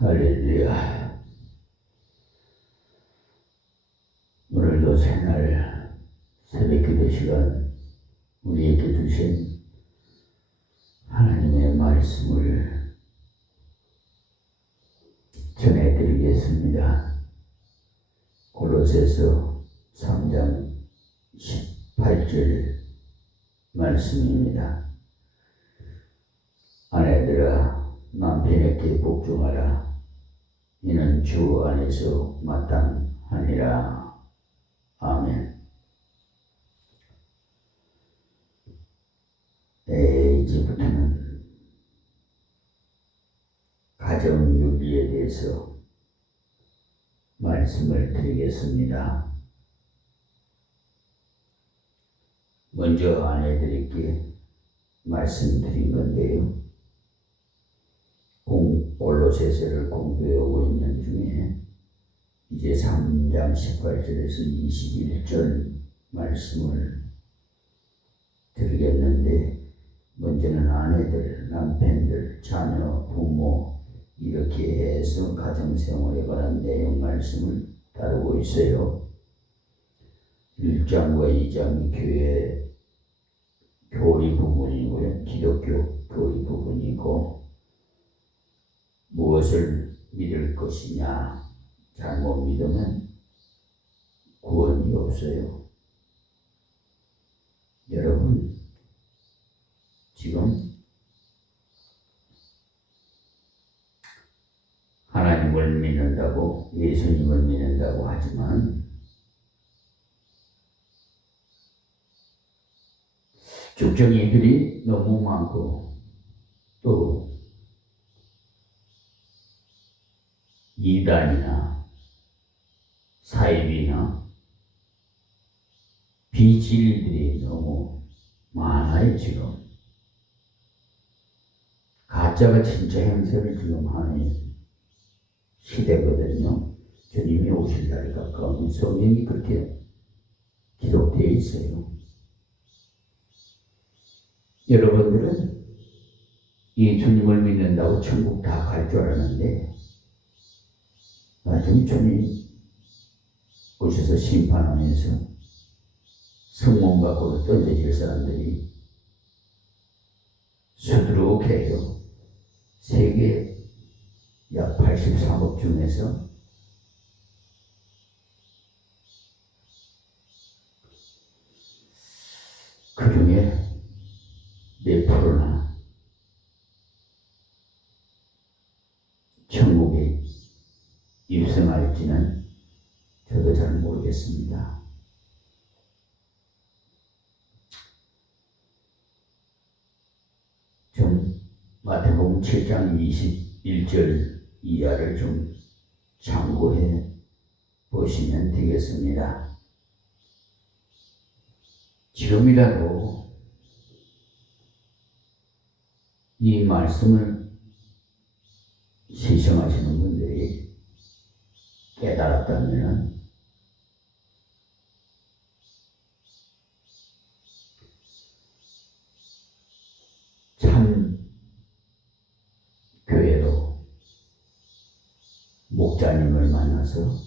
할렐루야. 오늘도 새날 새벽기도 시간 우리에게 주신 하나님의 말씀을 전해드리겠습니다. 골로새서 3장 18절 말씀입니다. 아내들아 남편에게 복종하라. 이는 주 안에서 마땅하니라. 아멘. 이제부터는 가정윤리에 대해서 말씀을 드리겠습니다. 먼저 아내들에게 말씀드린 건데요. 골로새서를 공부해오고 있는 중에 이제 3장 18절에서 21절 말씀을 드리겠는데, 먼저는 아내들, 남편들, 자녀, 부모 이렇게 해서 가정생활에 관한 내용 말씀을 다루고 있어요. 1장과 2장이 교회 교리 부분이고요. 기독교 교리 부분이고, 무엇을 믿을 것이냐, 잘못 믿으면 구원이 없어요. 여러분, 지금 하나님을 믿는다고, 예수님을 믿는다고 하지만 죽정이들이 너무 많고, 또 이단이나 사입이나 비진리들이 너무 많아요. 지금 가짜가 진짜 행세를 지금 하는 시대거든요. 주님이 오실 날이 가까우면 성경이 그렇게 기록되어 있어요. 여러분들은 예수님을 믿는다고 천국 다 갈 줄 알았는데, 나중에 주님 오셔서 심판하면서 성문 밖으로 던져질 사람들이 수두룩해요. 세계 약 83억 중에서 그 중에 몇 프로나 천국에 입성할지는 저도 잘 모르겠습니다. 좀 마태복음 7장 21절 이하를 좀 참고해 보시면 되겠습니다. 지금이라도 이 말씀을 시청하시는 분들이 깨달았다면 참 교회로 목자님을 만나서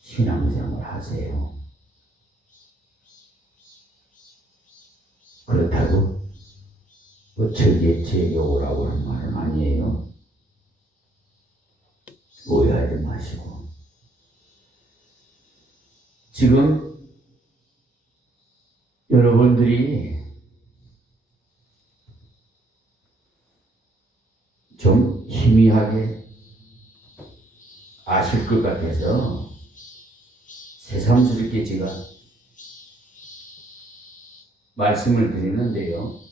신앙생활 하세요. 그렇다고 어쩌게 오라고 하는 말은 아니에요. 오해하지 마시고, 지금 여러분들이 좀 희미하게 아실 것 같아서 새삼스럽게 제가 말씀을 드리는데요.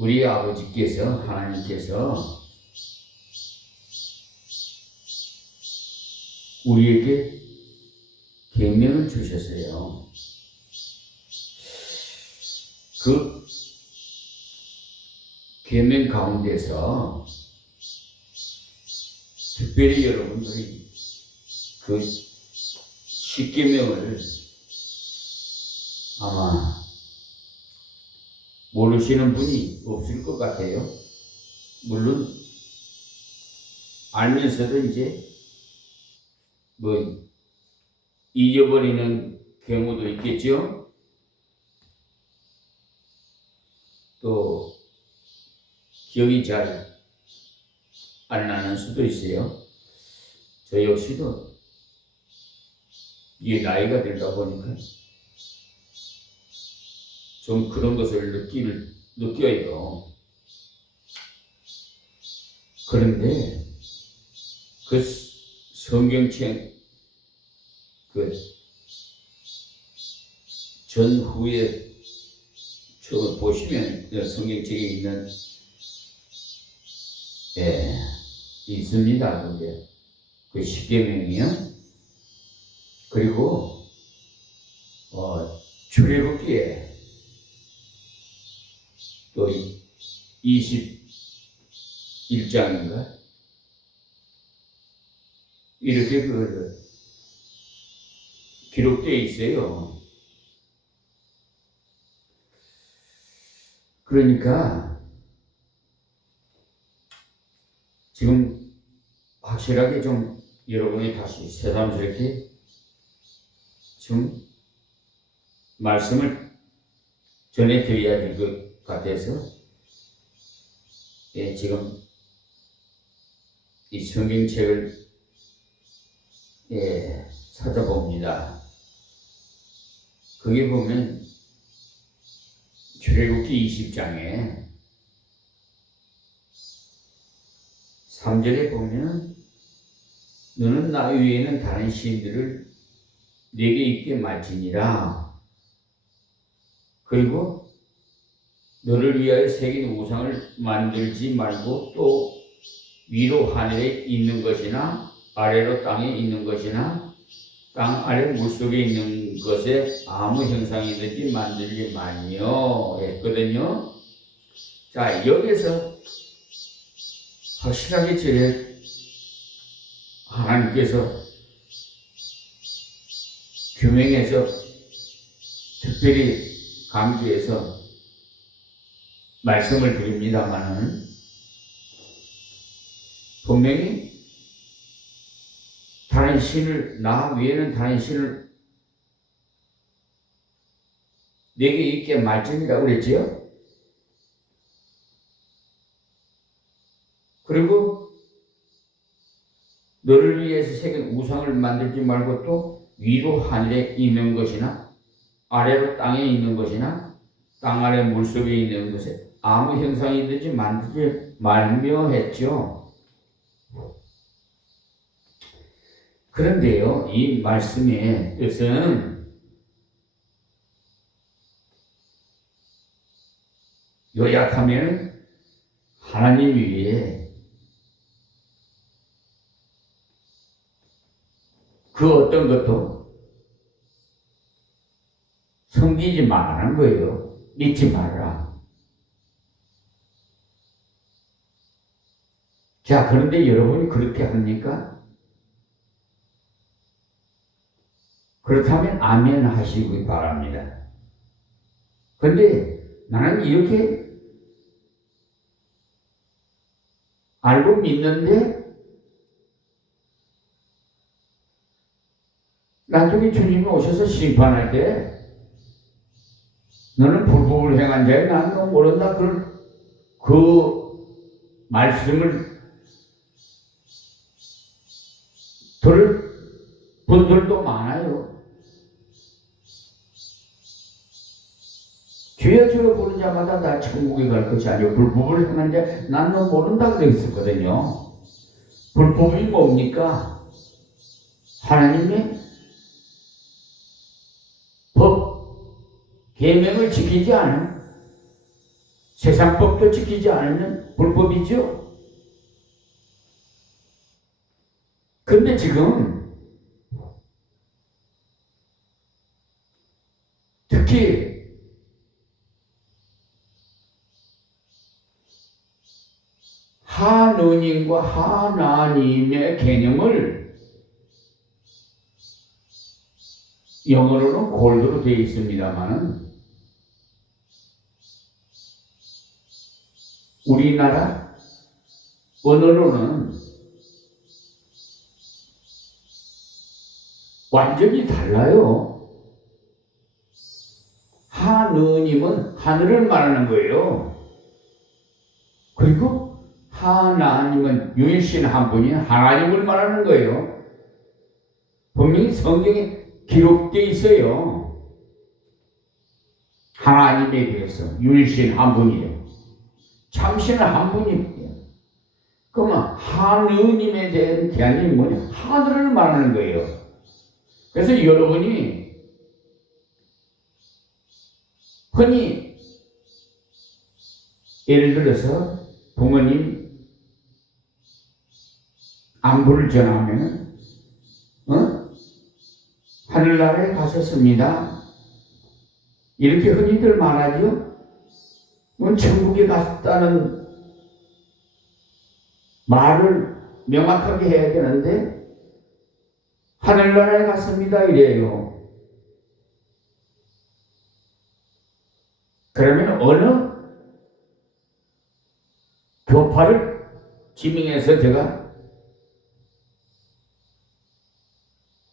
우리 아버지께서, 하나님께서 우리에게 계명을 주셨어요. 그 계명 가운데서 특별히 여러분들이 그 10계명을 아마 모르시는 분이 없을 것 같아요. 물론 알면서도 이제 뭐 잊어버리는 경우도 있겠죠. 또 기억이 잘 안 나는 수도 있어요. 저 역시도 이게 나이가 들다 보니까 좀 그런 것을 느껴요. 그런데 그 성경책 그 전후에 저 보시면 성경책에 있는 있습니다. 근데 그 십계명이요. 그리고 출애굽기에 또 21장인가 이렇게 기록되어 있어요. 그러니까 지금 확실하게 좀 여러분이 다시 새삼스럽게 좀 말씀을 전해드려야 될 것 같아서 지금 이 성경책을 찾아봅니다. 거기 보면 출애굽기 20장에 3절에 보면 너는 나 위에는 다른 신들을 내게 있게 말지니라. 그리고 너를 위하여 새긴 우상을 만들지 말고 또 위로 하늘에 있는 것이나 아래로 땅에 있는 것이나 땅 아래 물속에 있는 것에 아무 형상이든지 만들지 말며 했거든요. 자, 여기서 확실하게 하나님께서 규명해서 특별히 강조해서 말씀을 드립니다만은 분명히 다른 신을 나 위에는 다른 신을 내게 있게 말씀이라고 그랬지요. 그리고 너를 위해서 새긴 우상을 만들지 말고 또 위로 하늘에 있는 것이나 아래로 땅에 있는 것이나 땅 아래 물속에 있는 것에 아무 형상이든지 만들지 말며 했죠. 그런데요, 이 말씀의 뜻은 요약하면 하나님 위에 그 어떤 것도 섬기지 말라는 거예요. 믿지 말라. 자, 그런데 여러분이 그렇게 합니까? 그렇다면 아멘 하시기 바랍니다. 근데 나는 이렇게 알고 믿는데 나중에 주님이 오셔서 심판할 때 너는 불법을 행한 자에 나는 너 모른다. 그 말씀을 들을 분들도 많아요. 주여 주여 부르는 자마다 다 천국에 갈 것이 아니고 불법을 행한 자 난 너 모른다 그랬었거든요. 불법이 뭡니까? 하나님의 법, 계명을 지키지 않은 세상법도 지키지 않으면 불법이죠. 근데 지금 특히 하느님과 하나님의 개념을 영어로는 골드로 되어 있습니다만은 우리나라 언어로는 완전히 달라요. 하느님은 하늘을 말하는 거예요. 그리고 하나님은 유일신 한 분인 하나님을 말하는 거예요. 분명히 성경에 기록되어 있어요. 하나님에 대해서 유일신 한 분이에요. 참신은 한 분이에요. 그러면 하느님에 대한 개념이 뭐냐? 하늘을 말하는 거예요. 그래서 여러분이 흔히 예를 들어서 부모님 안부를 전하면 하늘나라에 가셨습니다. 이렇게 흔히들 말하죠. 천국에 갔다는 말을 명확하게 해야 되는데 하늘나라에 갔습니다 이래요. 그러면 어느 교파를 지명해서 제가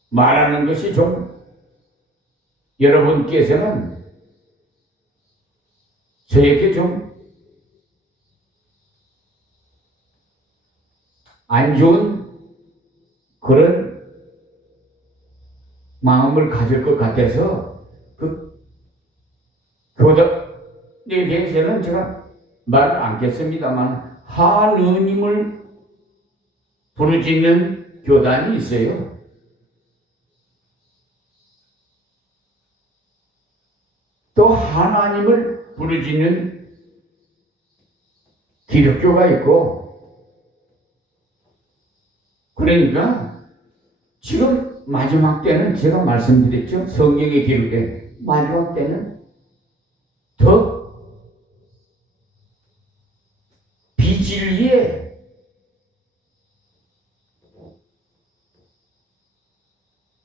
말하는 것이 좀 여러분께서는 저에게 좀 안 좋은 그런 마음을 가질 것 같아서 그 교단에 대해서는 제가 말을 않겠습니다만 하느님을 부르짖는 교단이 있어요. 또 하나님을 부르짖는 기독교가 있고, 그러니까 지금 마지막 때는 제가 말씀드렸죠. 성경에 기록된 마지막 때는 더 비진리에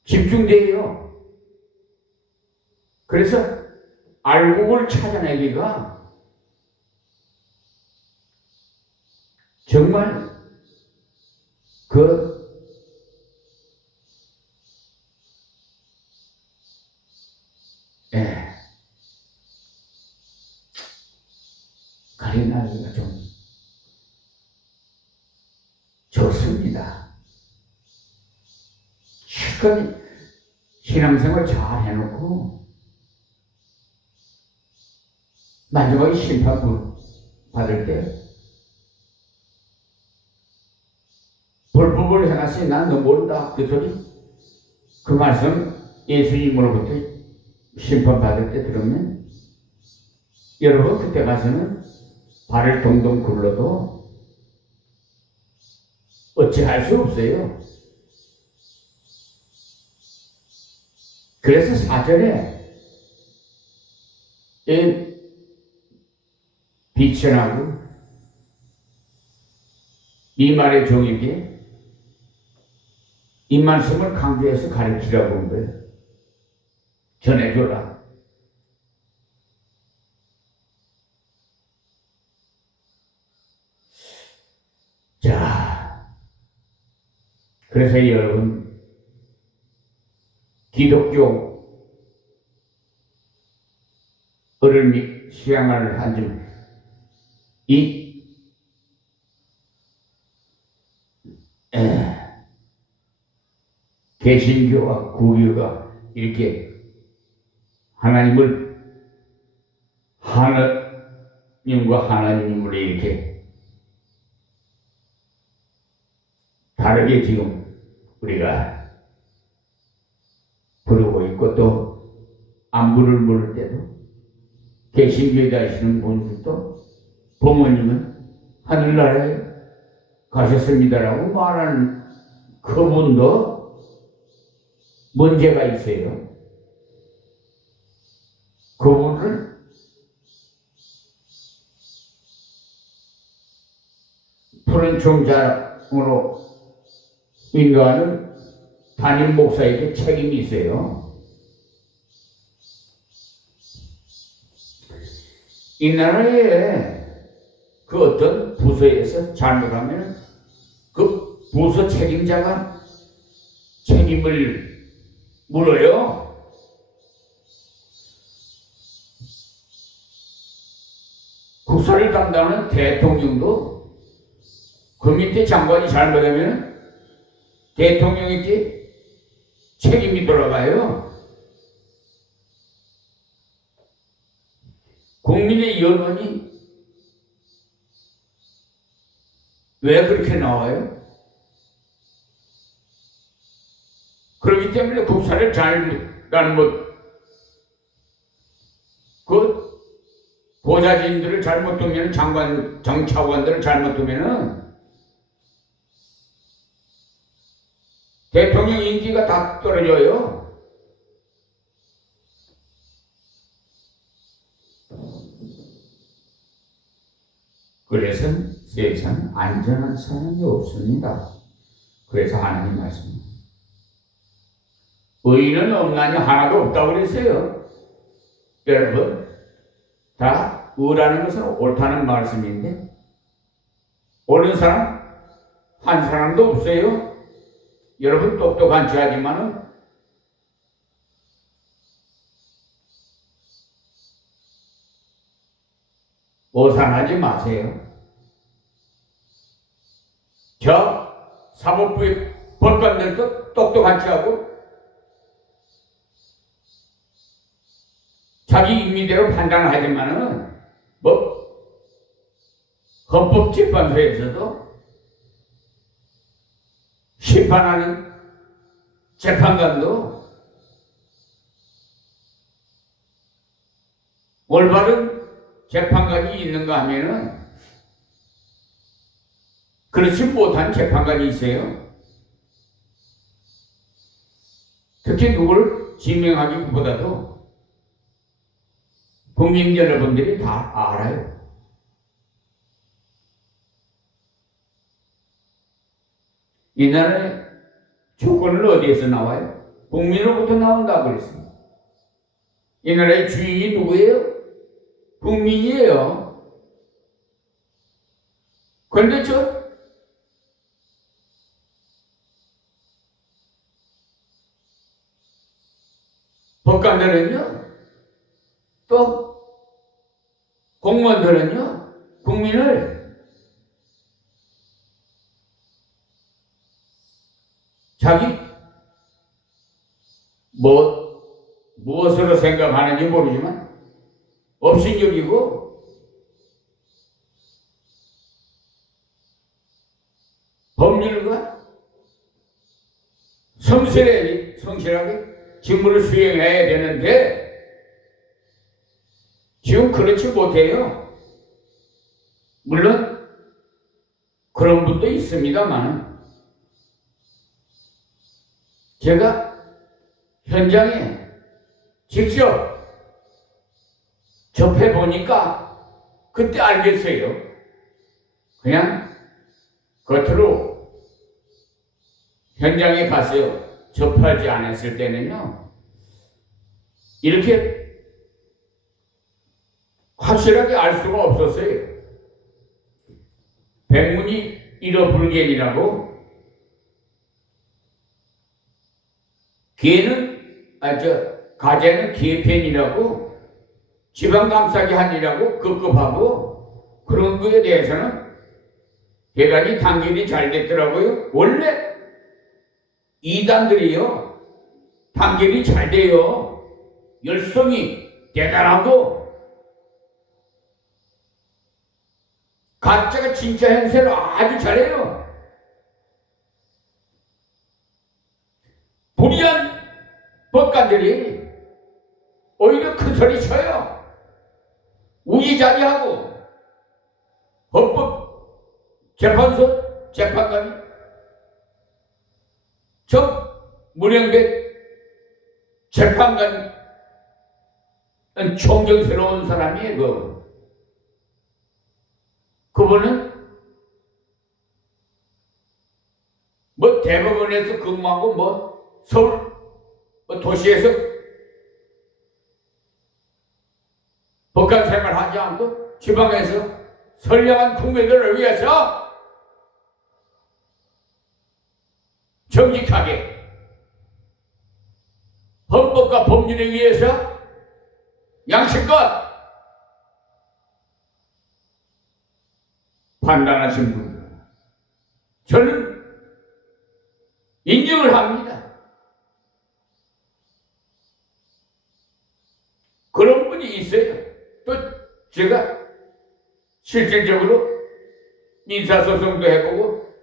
집중돼요. 그래서 알곡을 찾아내기가 정말 가리나기가 좀 좋습니다. 실컷 신앙생활 잘 해놓고 마지막에 심판 받을 때 불법을 해놨으니 난 너 모른다 그 소리, 그 말씀 예수님으로부터 심판 받을 때 들으면 여러분 그때 가서는 발을 동동 굴러도 어찌할 수 없어요. 그래서 사전에 비천하고 이 말의 종에게 이 말씀을 강조해서 가르치라고 한 거예요. 전해줘라. 자, 그래서 여러분 기독교를 신앙을 한 줄 개신교와 구교가 이렇게 하나님과 하나님을 이렇게 다르게 지금 우리가 부르고 있고, 또 안부를 물을 때도 개신교에 가시는 분들도 부모님은 하늘나라에 가셨습니다라고 말하는 그분도 문제가 있어요. 그분을 푸른 총장으로 인도하는 담임 목사에게 책임이 있어요. 이 나라에 그 어떤 부서에서 잘못하면 그 부서 책임자가 책임을 물어요. 국사를 담당하는 대통령도 그 밑에 장관이 잘못하면 대통령에게 책임이 돌아가요. 국민의 여론이 왜 그렇게 나와요? 그렇기 때문에 국사를 그 보좌진들을 잘못 두면, 정차관들을 잘못 두면은 대통령 인기가 다 떨어져요. 그래서 세상 안전한 사람이 없습니다. 그래서 하나님 말씀, 의인은 없나니 하나도 없다고 그랬어요. 여러분, 다 의라는 것은 옳다는 말씀인데 옳은 사람 한 사람도 없어요. 여러분 똑똑한 자지만은 오산하지 마세요. 저 사법부의 법관들도 똑똑한 체하고 자기 임의대로 판단을 하지만은 헌법재판소에서도 심판하는 재판관도 올바른 재판관이 있는가 하면은 그렇지 못한 재판관이 있어요. 특히 누구를 지명하기보다도 국민 여러분들이 다 알아요. 이 나라의 주권은 어디에서 나와요? 국민으로부터 나온다고 그랬습니다. 이 나라의 주인이 누구예요? 국민이에요. 그런데 법관들은요, 또 공무원들은요, 국민을 자기 무엇으로 생각하는지 모르지만 업신여기고 법률과 성실하게 직무를 수행해야 되는데 지금 그렇지 못해요. 물론 그런 분도 있습니다만 제가 현장에 직접 접해보니까 그때 알겠어요. 그냥 겉으로 현장에 가서 접하지 않았을 때는요, 이렇게 확실하게 알 수가 없었어요. 백문이 일어불견이라고, 가재는 기회편이라고, 지방감싸기 한이라고 급급하고, 그런 거에 대해서는 대단히 단결이 잘 됐더라고요. 원래 이단들이요, 단결이 잘 돼요. 열성이 대단하고, 가짜가 진짜 행세를 아주 잘해요. 불의한 법관들이 오히려 큰 소리 쳐요. 우기자기하고 헌법재판소 재판관이 문영배 재판관은 존경스러운 사람이에요. 그분은 대법원에서 근무하고 서울 도시에서 법관 생활하지 않고 지방에서 선량한 국민들을 위해서 정직하게 헌법과 법률에 의해서 양심껏 판단하신 분들 저는 인정을 합니다. 그런 분이 있어요. 또 제가 실질적으로 민사소송도 해보고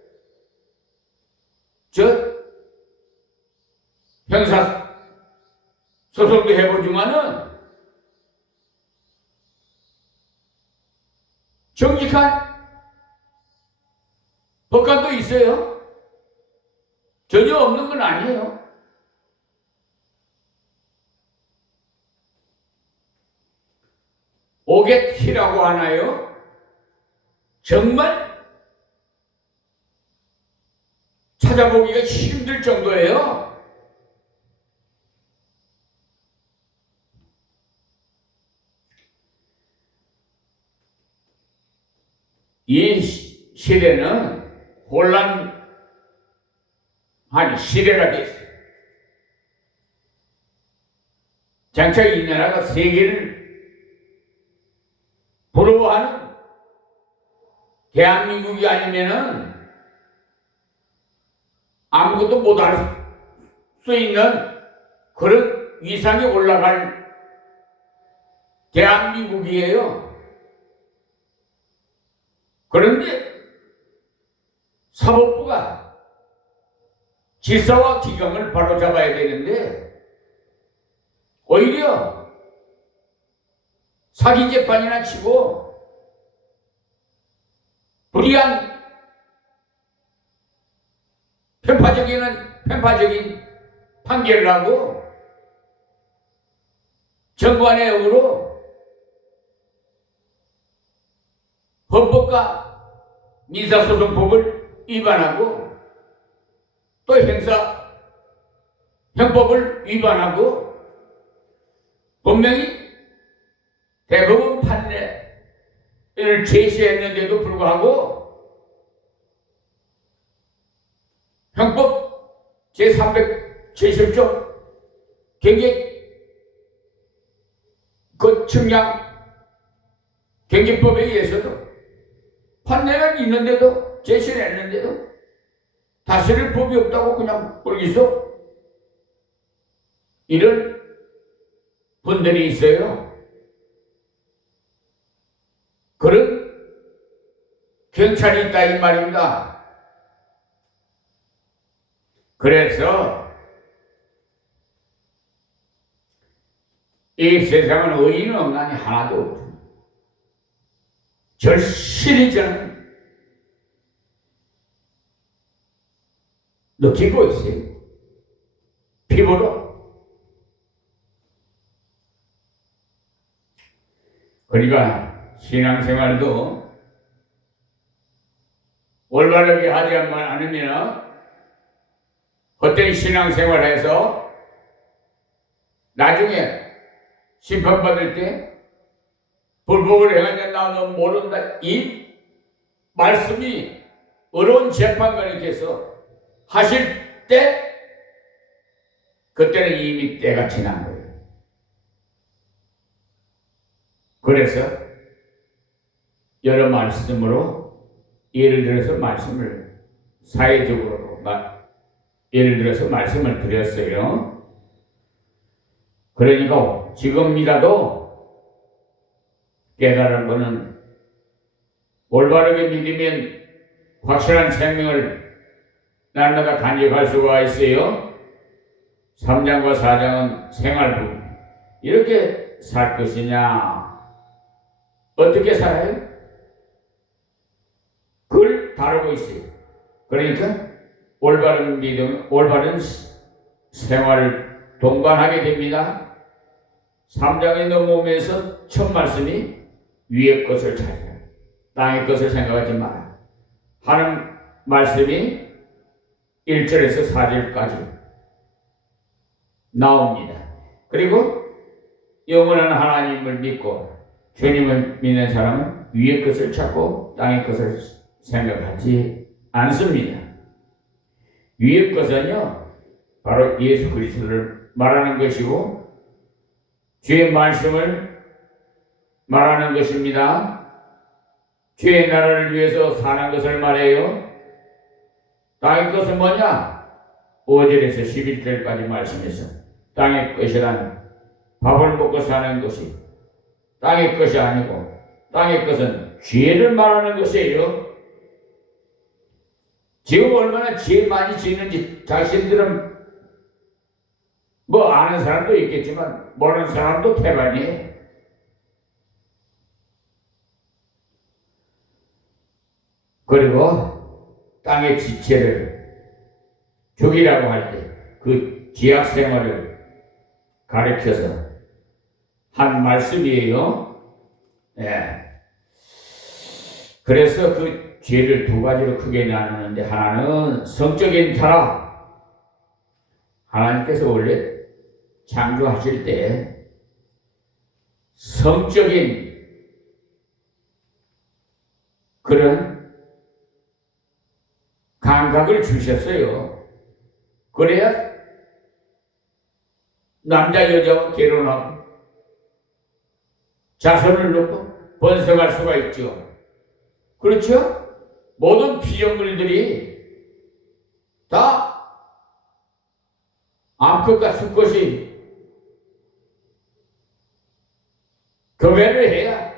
저 형사소송도 해보지만은 정직한 법관도 있어요. 전혀 없는 건 아니에요. 오게티라고 하나요? 정말 찾아보기가 힘들 정도예요. 이 시대는 혼란한 시대가 됐어요. 장차 이 나라가 세계를 부러워하는 대한민국이 아니면은 아무것도 못할 수 있는 그런 위상에 올라갈 대한민국이에요. 그런데 사법부가 질서와 기강을 바로잡아야 되는데 오히려 사기 재판이나 치고 불이한 편파적인 판결을 하고 정관의 역으로 헌법과 민사소송법을 위반하고 또 형법을 위반하고 분명히 대법원 판례를 제시했는데도 불구하고 형법 제370조 경제법에 의해서도 판례는 있는데도 제시를 했는데도 다스릴 법이 없다고 그냥 불기소 이런 분들이 있어요. 그런 경찰이 있다 이 말입니다. 그래서 이 세상은 의인 없나니 하나도 없습니다. 절실히 저는 느끼고 있어요. 피부로. 그러니까 신앙생활도 올바르게 하지 않으면 헛된 신앙생활해서 나중에 심판받을 때 불법을 행하냐 나는 모른다. 이 말씀이 어려운 재판관님께서 하실 때 그때는 이미 때가 지난 거예요. 그래서 여러 말씀으로 예를 들어서 말씀을 사회적으로 예를 들어서 말씀을 드렸어요. 그러니까 지금이라도 깨달은 것은 올바르게 믿으면 확실한 생명을 날마다 간직할 수가 있어요. 3장과 4장은 생활부. 이렇게 살 것이냐? 어떻게 살아요? 그걸 다루고 있어요. 그러니까 올바른 믿음, 올바른 생활을 동반하게 됩니다. 3장에 넘어오면서 첫 말씀이 위의 것을 찾아라. 땅의 것을 생각하지 마라. 하는 말씀이 1절에서 4절까지 나옵니다. 그리고 영원한 하나님을 믿고 주님을 믿는 사람은 위의 것을 찾고 땅의 것을 생각하지 않습니다. 위의 것은요, 바로 예수 그리스도를 말하는 것이고 주의 말씀을 말하는 것입니다. 주의 나라를 위해서 사는 것을 말해요. 땅의 것은 뭐냐? 5절에서 11절까지 말씀해서 땅의 것이란 밥을 먹고 사는 것이 땅의 것이 아니고 땅의 것은 죄를 말하는 것이에요. 지금 얼마나 죄 많이 짓는지 자신들은 뭐 아는 사람도 있겠지만 모르는 사람도 태반이에요. 그리고 땅의 지체를 죽이라고 할 때 그 죄악 생활을 가르쳐서 한 말씀이에요. 예. 그래서 그 죄를 두 가지로 크게 나누는데 하나는 성적인 타락. 하나님께서 원래 창조하실 때 성적인 그런 감각을 주셨어요. 그래야 남자 여자와 결혼하고 자손을 놓고 번성할 수가 있죠. 그렇죠? 모든 피조물들이 다 암컷과 수컷이 교배를 해야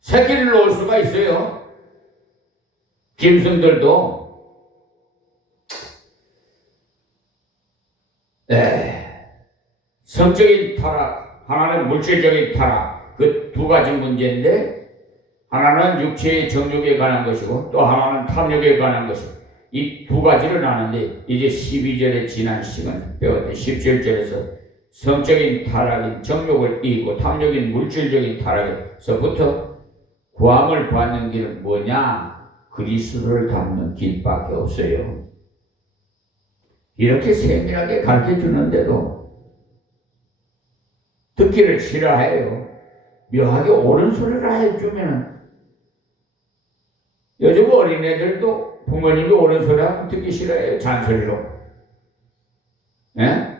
새끼를 놓을 수가 있어요. 짐승들도 성적인 타락, 하나는 물질적인 타락, 그 두 가지 문제인데 하나는 육체의 정욕에 관한 것이고 또 하나는 탐욕에 관한 것이고 이 두 가지를 나누는데 이제 12절에 지난 시간 배웠대 17절에서 성적인 타락인 정욕을 이기고 탐욕인 물질적인 타락에서부터 구함을 받는 길은 뭐냐? 그리스도를 닮는 길밖에 없어요. 이렇게 세밀하게 가르쳐 주는데도 듣기를 싫어해요. 묘하게 옳은 소리를 해주면 요즘 어린애들도 부모님이 옳은 소리 하면 듣기 싫어해요. 잔소리로. 예?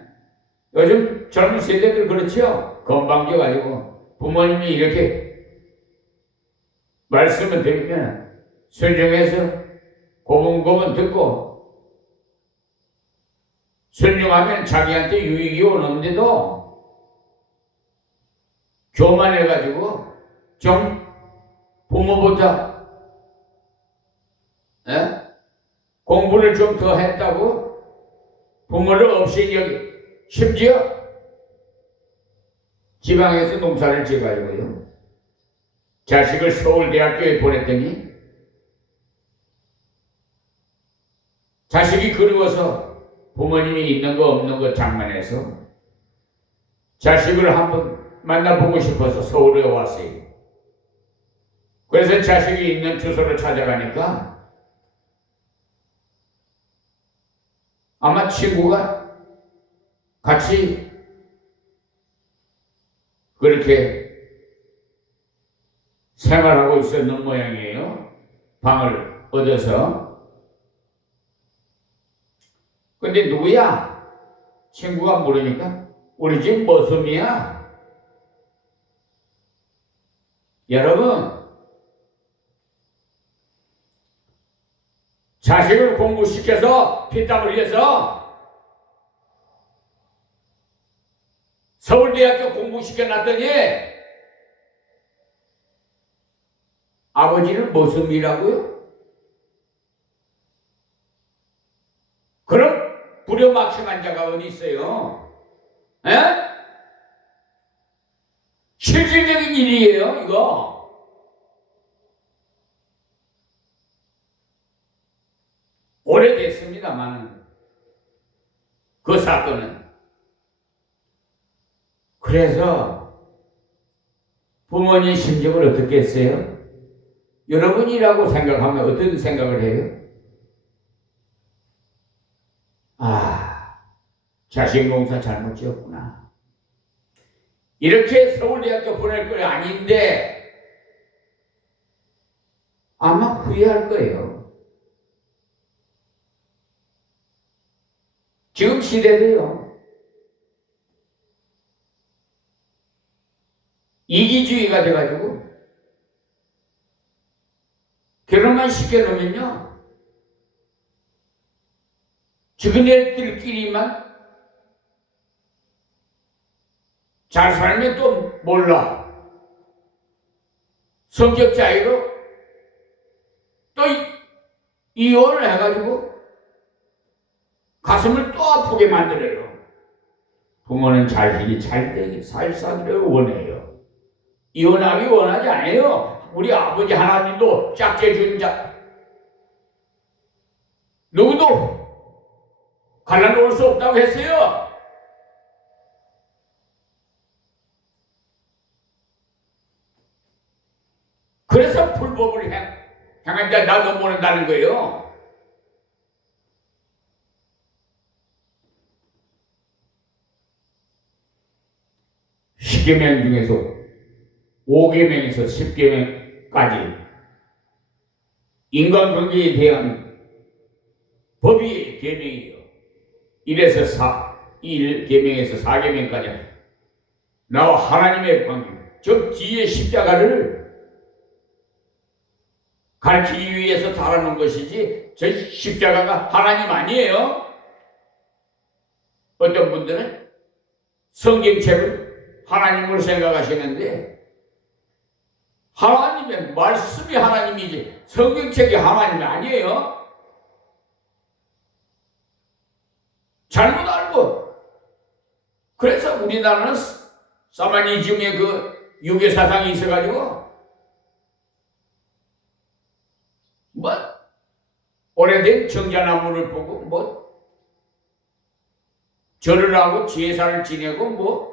요즘 젊은 세대들 그렇죠? 건방져가지고 부모님이 이렇게 말씀을 드리면 순종해서 고분고분 듣고 순종하면 자기한테 유익이 오는데도 교만해가지고 좀 부모보다 공부를 좀 더 했다고 부모를 없이 여기 심지어 지방에서 농사를 지어가지고요 자식을 서울대학교에 보냈더니 자식이 그리워서 부모님이 있는 거 없는 거 장만해서 자식을 한번 만나보고 싶어서 서울에 왔어요. 그래서 자식이 있는 주소를 찾아가니까 아마 친구가 같이 그렇게 생활하고 있었는 모양이에요. 방을 얻어서. 근데 누구야? 친구가 물으니까 우리 집 머슴이야. 여러분, 자식을 공부시켜서 피땀 흘려서 서울대학교 공부시켜놨더니 아버지를 머슴이라고요? 그럼 부려막심한 자가 어디 있어요? 에? 실질적인 일이에요, 이거. 오래됐습니다만 그 사건은. 그래서 부모님 심정을 어떻게 했어요? 여러분이라고 생각하면 어떤 생각을 해요? 아, 자식 농사 잘못 지었구나. 이렇게 서울대학교 보낼 거 아닌데 아마 후회할 거예요. 지금 시대도요. 이기주의가 돼가지고 결혼만 시켜놓으면요. 죽은 애들끼리만 잘 살면 또 몰라. 성격 차이로 또 이혼을 해가지고 가슴을 또 아프게 만들어요. 부모는 자식이 잘 되게 살기를 원해요. 이혼하기 원하지 않아요. 우리 아버지 하나님도 짝째 준 자 누구도 갈라놓을 수 없다고 했어요. 그래서 불법을 향한 자 나 넘어온다는 거예요. 십계명 중에서 5계명에서 10계명까지 인간관계에 대한 법이 계명이에요. 1계명에서 4계명까지 나와 하나님의 관계, 저 뒤에 십자가를 가르치기 위해서 달아놓은 것이지 저 십자가가 하나님 아니에요. 어떤 분들은 성경책을 하나님으로 생각하시는데 하나님의 말씀이 하나님이지 성경책이 하나님이 아니에요. 잘못 알고 그래서 우리나라는 사마니즘의 그 유괴 사상이 있어가지고 뭐 오래된 정자나무를 보고 뭐 절을 하고 제사를 지내고 뭐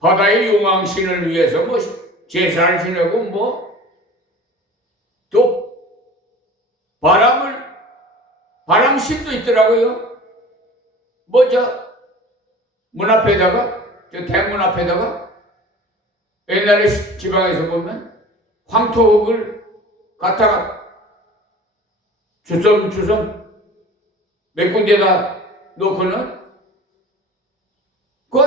바다의 용왕신을 위해서 뭐 제사를 지내고 뭐 또 바람신도 있더라고요. 뭐 저 문 앞에다가 저 대문 앞에다가 옛날에 지방에서 보면 황토흙을 갖다가 주섬주섬 몇 군데다 놓고는 그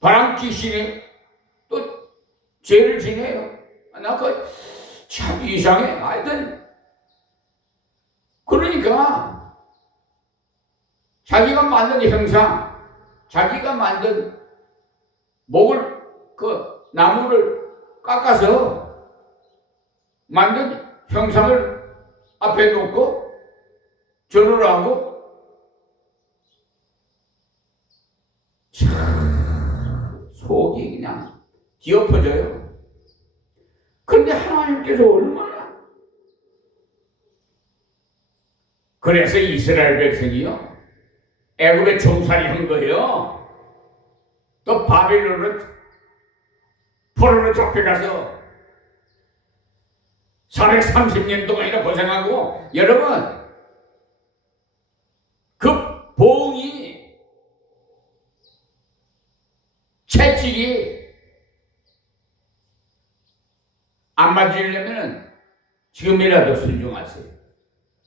바람귀신이 또 죄를 지내요. 나 그 참 이상해. 하여튼 그러니까 자기가 만든 형상, 자기가 만든 목을 그 나무를 깎아서 만든 형상을 앞에 놓고 절을 하고 참 속이 그냥 뒤엎어져요. 그런데 하나님께서 얼마나 그래서 이스라엘 백성이요 애굽에 종살이 한 거예요. 또 바빌론으로 포로로 잡혀가서 430년 동안이나 고생하고 여러분 그 보응이 채찍이 안 맞으려면 지금이라도 순종하세요.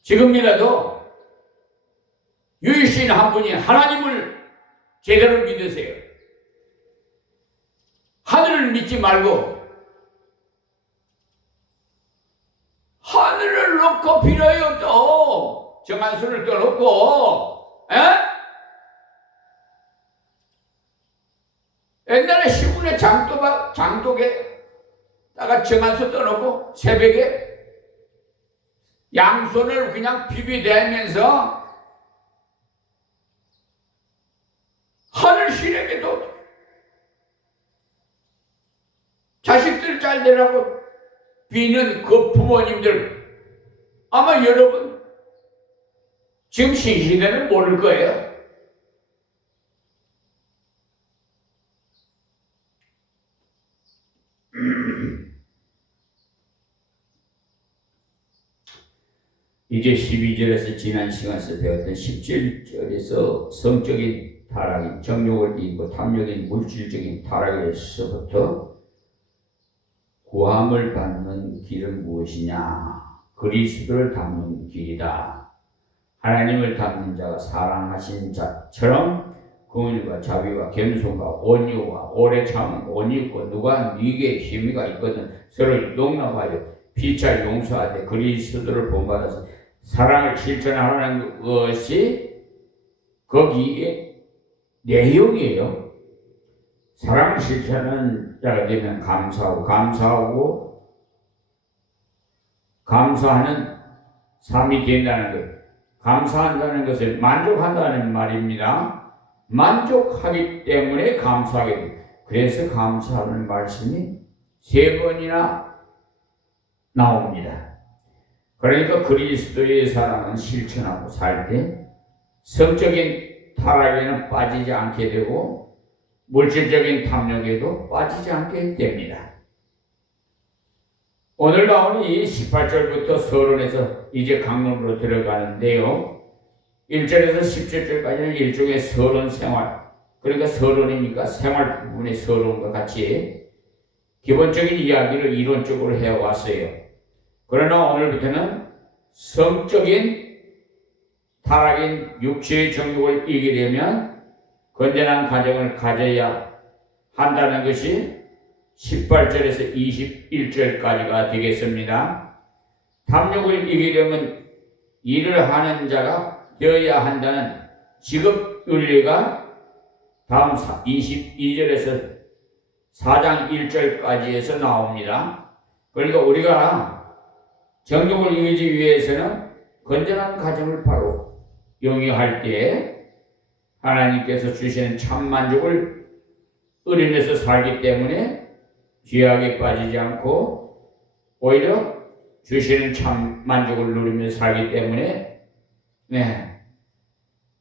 지금이라도 유일신 한 분이 하나님을 제대로 믿으세요. 하늘을 믿지 말고 하늘을 놓고 빌어요. 또 정한수를 떠놓고 옛날에 시군의 장독에다가 정한수 떠놓고 새벽에 양손을 그냥 비비대면서 하늘신에게도 자식들 잘 되라고 비는 그 부모님들 아마 여러분 지금 신시대는 모를 거예요. 이제 12절에서 지난 시간에서 배웠던 17절에서 성적인 타락인 정욕을 이기고 탐욕인 물질적인 타락에서부터 구함을 받는 길은 무엇이냐? 그리스도를 닮는 길이다. 하나님을 닮는 자가 사랑하신 자처럼 긍휼과 자비와 겸손과 온유와 오래 참음 온유 있고 누가 네게 힘이가 있거든 서로 용납하여 피차 용서하되 그리스도를 본받아서 사랑을 실천하는 것이 거기에 내용이에요. 사랑을 실천하는 자가 되면 감사하는 삶이 된다는 것. 감사한다는 것을 만족한다는 말입니다. 만족하기 때문에 감사하게 됩니다. 그래서 감사하는 말씀이 3번이나 나옵니다. 그러니까 그리스도의 사랑은 실천하고 살 때 성적인 타락에는 빠지지 않게 되고 물질적인 탐욕에도 빠지지 않게 됩니다. 오늘 나오는 이 18절부터 서론에서 이제 강론으로 들어가는데요. 1절에서 17절까지는 일종의 서론 생활, 그러니까 서론이니까 생활 부분의 서론과 같이 기본적인 이야기를 이론적으로 해왔어요. 그러나 오늘부터는 성적인 타락인 육체의 정욕을 이기려면 건전한 가정을 가져야 한다는 것이 18절에서 21절까지가 되겠습니다. 탐욕을 이기려면 일을 하는 자가 되어야 한다는 직업 윤리가 다음 22절에서 4장 1절까지에서 나옵니다. 그러니까 우리가 정욕을 이기기 위해서는 건전한 가정을 바로 영위할 때 하나님께서 주시는 참 만족을 의뢰내서 살기 때문에 죄악에 빠지지 않고 오히려 주시는 참 만족을 누리며 살기 때문에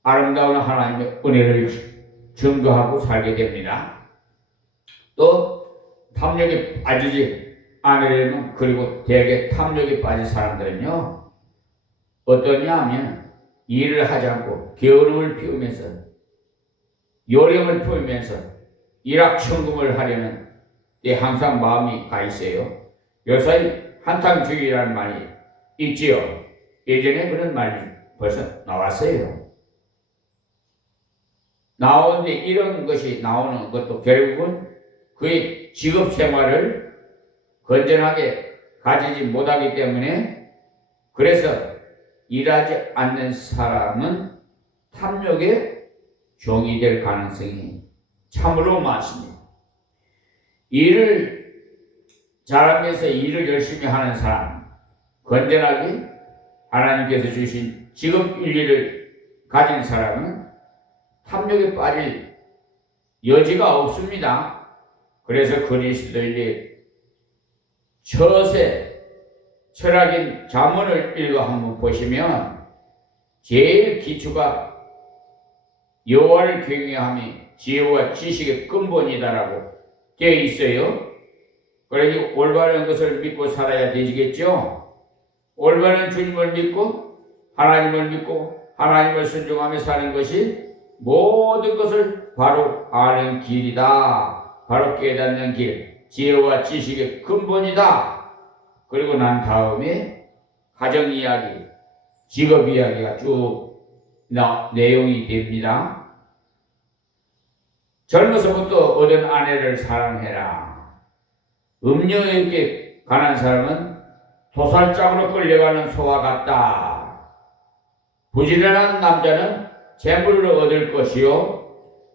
아름다운 하나님의 은혜를 증거하고 살게 됩니다. 또 탐욕에 빠지지 않으려면 그리고 대개 탐욕에 빠진 사람들은요 어떠냐 하면 일을 하지 않고 게으름을 피우면서 요령을 피우면서 일확천금을 하려는 데 항상 마음이 가 있어요. 요사이 한탕주의라는 말이 있지요. 예전에 그런 말이 벌써 나왔어요. 나오는데 이런 것이 나오는 것도 결국은 그의 직업 생활을 건전하게 가지지 못하기 때문에 그래서 일하지 않는 사람은 탐욕의 종이 될 가능성이 참으로 많습니다. 일을 잘하면서 일을 열심히 하는 사람, 건전하게 하나님께서 주신 직업 윤리를 가진 사람은 탐욕에 빠질 여지가 없습니다. 그래서 그리스도인의 처세, 철학인 잠언을 읽어 한번 보시면 제일 기초가 여호와를 경외함이 지혜와 지식의 근본이다라고 되어 있어요. 그러니 올바른 것을 믿고 살아야 되겠죠. 올바른 주님을 믿고 하나님을 순종하며 사는 것이 모든 것을 바로 아는 길이다. 바로 깨닫는 길, 지혜와 지식의 근본이다. 그리고 난 다음에 가정 이야기, 직업 이야기가 쭉 내용이 됩니다. 젊어서부터 얻은 아내를 사랑해라. 음녀에게 관한 사람은 도살장으로 끌려가는 소와 같다. 부지런한 남자는 재물을 얻을 것이요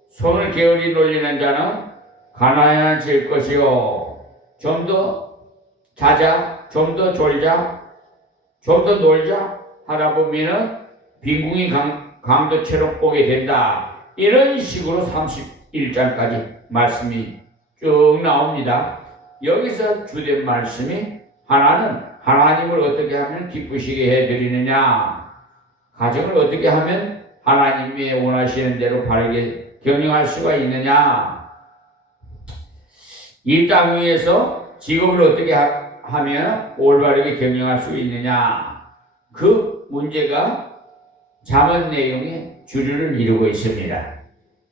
손을 게으리 놀리는 자는 가난해질 것이요 좀 더 자자, 좀 더 졸자, 좀 더 놀자 하다 보면은 빈궁이 강도처럼 오게 된다. 이런 식으로 31장까지 말씀이 쭉 나옵니다. 여기서 주된 말씀이 하나는 하나님을 어떻게 하면 기쁘시게 해드리느냐, 가정을 어떻게 하면 하나님이 원하시는 대로 바르게 경영할 수가 있느냐, 이 땅 위에서 직업을 어떻게 하면 올바르게 경영할 수 있느냐, 그 문제가 잠언 내용의 주류를 이루고 있습니다.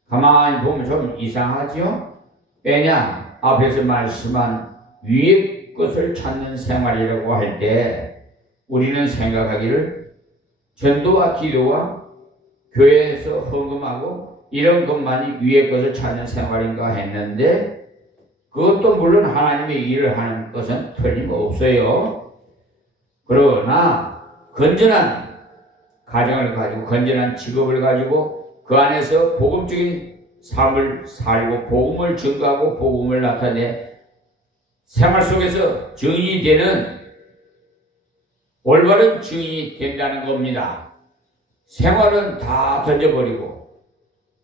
가만히 보면 좀 이상하죠? 왜냐? 앞에서 말씀한 위의 것을 찾는 생활이라고 할 때 우리는 생각하기를 전도와 기도와 교회에서 헌금하고 이런 것만이 위의 것을 찾는 생활인가 했는데, 그것도 물론 하나님의 일을 하는 것은 틀림없어요. 그러나 건전한 가정을 가지고 건전한 직업을 가지고 그 안에서 복음적인 삶을 살고 복음을 증거하고 복음을 나타내 생활 속에서 증인이 되는, 올바른 증인이 된다는 겁니다. 생활은 다 던져버리고